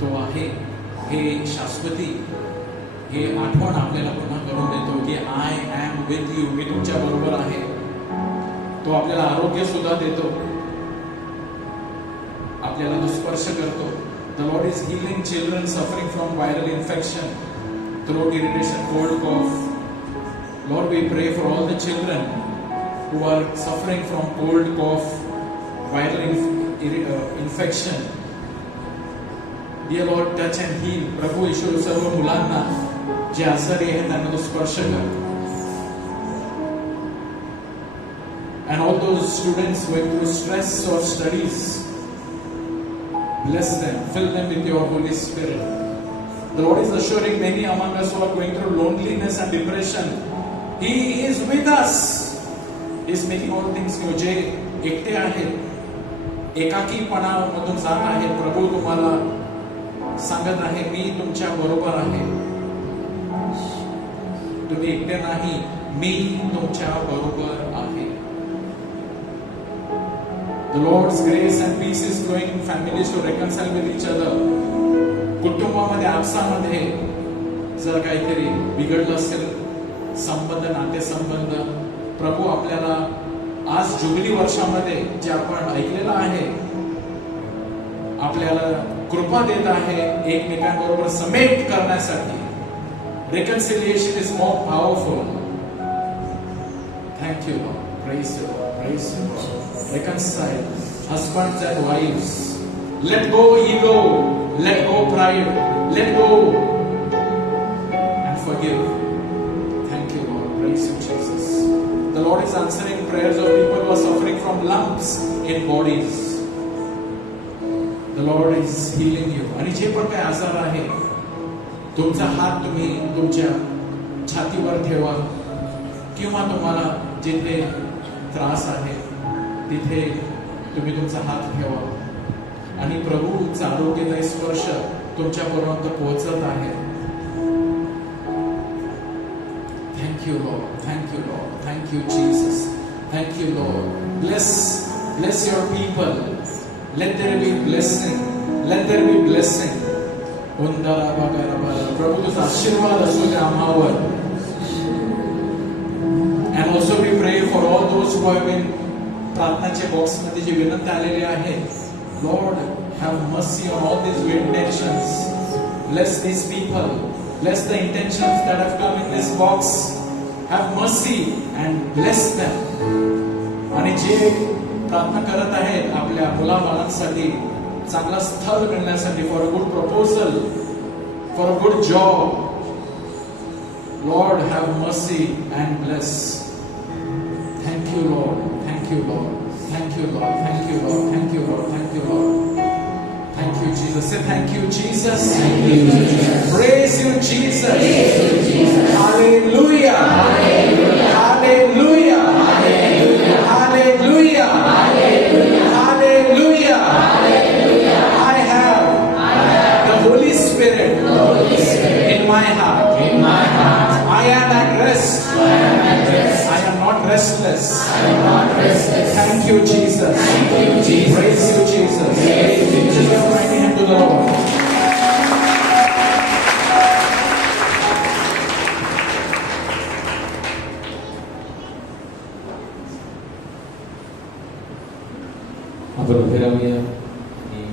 तो आहे. हे शाश्वती हे आठवण आपल्याला पुन्हा करून देतो की आय एम विथ यू, मी तुमच्या बरोबर आहे. तो आपल्याला आरोग्य सुद्धा देतो. आपल्याला तो स्पर्श करतो. The Lord is healing children suffering from viral infection, throat irritation, cold, cough. Lord, we pray for all the children who are suffering from cold, cough, viral infection. Dear Lord, touch and heal. प्रभू ईश्वर सर्व मुलांना जे आजारी आहेत त्यांना तो स्पर्श कर. and all those students going through stress or studies. Bless them, fill them with your Holy Spirit. The Lord is assuring many among us who are going through loneliness and depression, He is with us. He is making all things new. जे एकटे आहेत, एकाकीपणामधून जात आहेत, प्रभू तुम्हाला सांगत आहे, मी तुमच्या बरोबर आहे. तुम्ही एकटे नाही, मी तुमच्या बरोबर आहे. The Lord's grace and peace is growing families to reconcile with each other. कुटुंबामध्ये आपसामध्ये जर काहीतरी बिघडलं असेल संबंध, नातेसंबंध, प्रभू आपल्याला आज जुबिली वर्षामध्ये जे आपण ऐकलेलं आहे आपल्याला कृपा देत आहे एकमेकांबरोबर समेट करण्यासाठी. Reconciliation is more powerful. Thank you, Lord. Praise you, Lord. Praise you, Lord. Reconcile husbands and wives. Let go ego. Let go pride. Let go and forgive. Thank you, Lord. Praise you, Jesus. The Lord is answering prayers of people who are suffering from lumps in bodies. The Lord is healing you. आणि जे पण काही आजार आहे, तुमचा हात तुम्ही तुमच्या छातीवर ठेवा किंवा तुम्हाला जिथे त्रास आहे तिथे तुम्ही तुमचा हात ठेवा आणि प्रभूचा आरोग्यदायी स्पर्श तुमच्यापर्यंत पोहोचत आहे. Thank you, Lord. Thank you, Lord. Thank you, Jesus. Thank you, Lord. Bless your people. Let there be blessing. Let there be blessing. प्रभू तुझा आशीर्वाद असू द्या आम्हावर. And also we pray for all those who have been प्रार्थनाच्या बॉक्समध्ये जे विनंती आलेले आहेत. Lord, have mercy on all these good intentions. Bless these people. Bless the intentions that have come in this box. Have mercy and bless them. आणि जे प्रार्थना करत आहेत आपल्या मुलाबाळांसाठी चांगला स्थळ मिळण्यासाठी, for a good proposal, for a good job, Lord, have mercy and bless. Thank you, Lord. Thank you, Lord. Thank you, Lord. Thank you, Lord. Thank you, Lord. Thank you, Lord. Thank you, Jesus. Say thank you, Jesus. Thank you, Jesus. Praise you, Jesus. Praise you, Jesus. Hallelujah. Hallelujah. Hallelujah. Hallelujah. Hallelujah. Hallelujah. Hallelujah. Hallelujah. I have the Holy Spirit in my heart. In my heart. I am at rest. I am at rest. I am not restless. I am not restless. Thank you, Jesus. Thank you, Jesus. Praise you, Jesus. Praise you, Jesus. Give your right hand to the Lord. आपण उभे राहूया आणि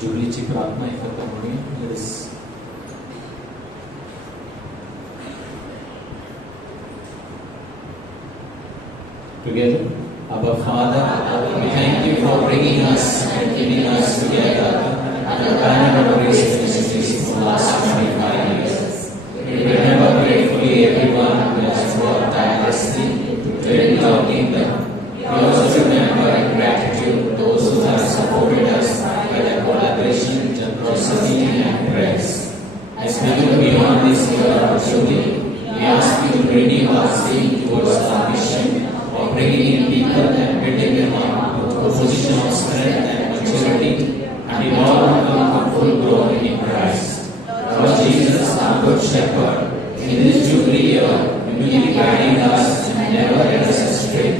जुबलीची प्रार्थना एकत्र म्हणूया. Together, Abba Father, we thank you for bringing us and keeping us together under the banner of grace ministries for the last 25 years. We remember gratefully everyone who has worked tirelessly to build our kingdom. We also remember in gratitude those who have supported us by their collaboration, generosity, and prayers. As we look beyond this year of Jubilee, we ask you to renew our zeal towards our mission of bringing in people and building them up to a position of strength and maturity and evolving them to full glory in Christ. Lord Jesus, our good shepherd, in this Jubilee year, you will be guiding us and never let us astray.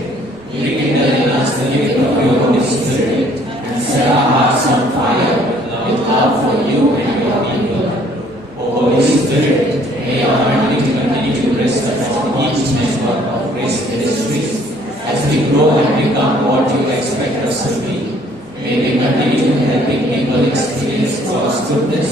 You rekindle in us the gift of your Holy Spirit and set our hearts on fire with love for you and your people. O Holy Spirit, may your anointing continue to rest upon each member of Grace Ministries as we grow and become what you expect us to be. May we continue helping people experience God's goodness.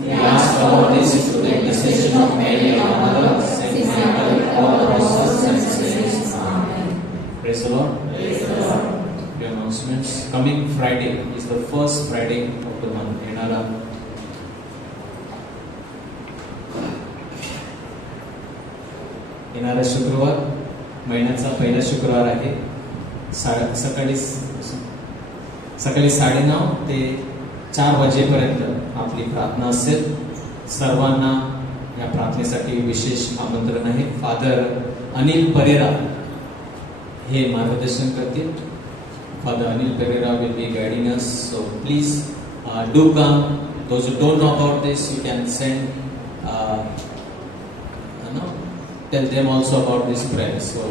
We ask all this through the intercession of Mary, our Mother, Saint Michael, all apostles and saints. Amen. Praise the Lord. Praise the Lord. The announcements. Coming Friday is the first Friday of the month. येणारा शुक्रवार महिन्याचा पहिला शुक्रवार आहे. सकाळी 9:30 ते 4 वाजेपर्यंत आपली प्रार्थना असेल. सर्वांना या प्रार्थनेसाठी विशेष आमंत्रण आहे. फादर अनिल परेरा हे मार्गदर्शन करतील. Father Anil Pereira will be guiding us, so please do come. Those who don't know about this, you can send tell them also about this prayer. So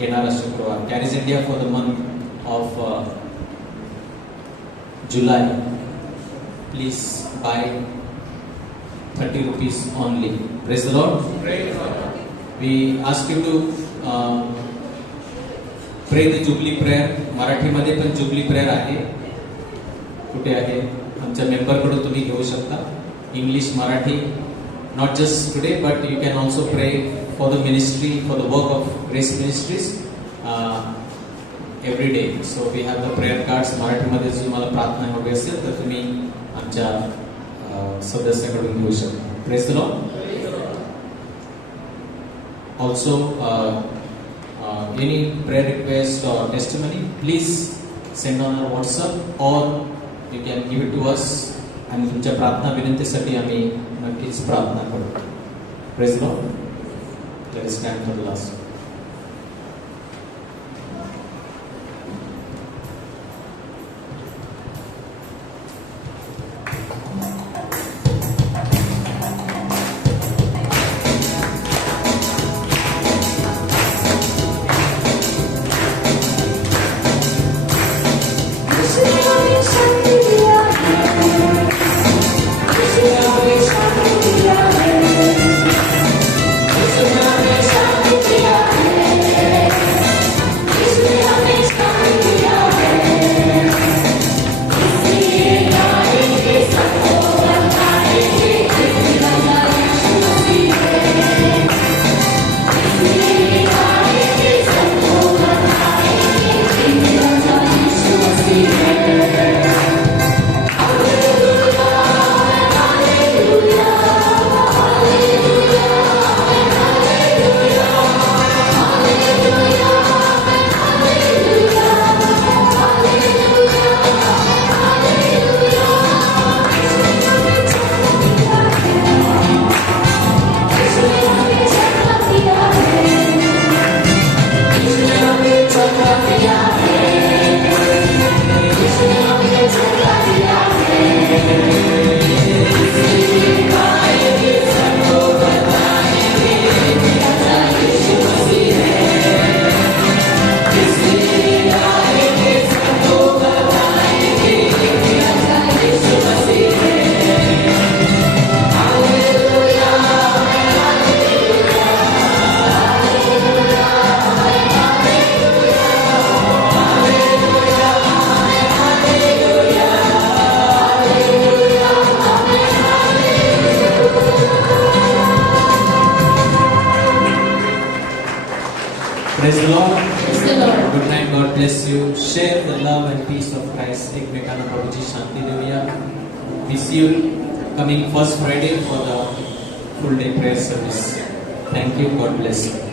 येणारा शुक्रवार Caris India for the month of July. Please buy 30 rupees only. Praise the Lord. Praise the Lord. We ask you to pray the Jubilee prayer. मराठीमध्ये पण jubilee prayer आहे. कुठे आहे? आमच्या मेंबरकडून तुम्ही घेऊ शकता. इंग्लिश, Marathi, not just today, but you can also pray for the ministry, for the work of Grace Ministries every day. So we have the prayer cards. मराठीमध्ये जर तुम्हाला प्रार्थना हवी असेल तर तुम्ही आमच्या सदस्याकडून घेऊ शकता. Praise the Lord. Also, any prayer request or testimony, please send on our WhatsApp or you can give it to us. आणि तुमच्या प्रार्थना विनंतीसाठी आम्ही नक्कीच प्रार्थना करू. Praise the Lord. Let us stand for the last. Praise the Lord. Praise the Lord. Good night. God bless you. Share the love and peace of Christ. एकमेकांना प्रभूची शांती देऊया. We see you coming first Friday for the full day prayer service. Thank you. God bless you.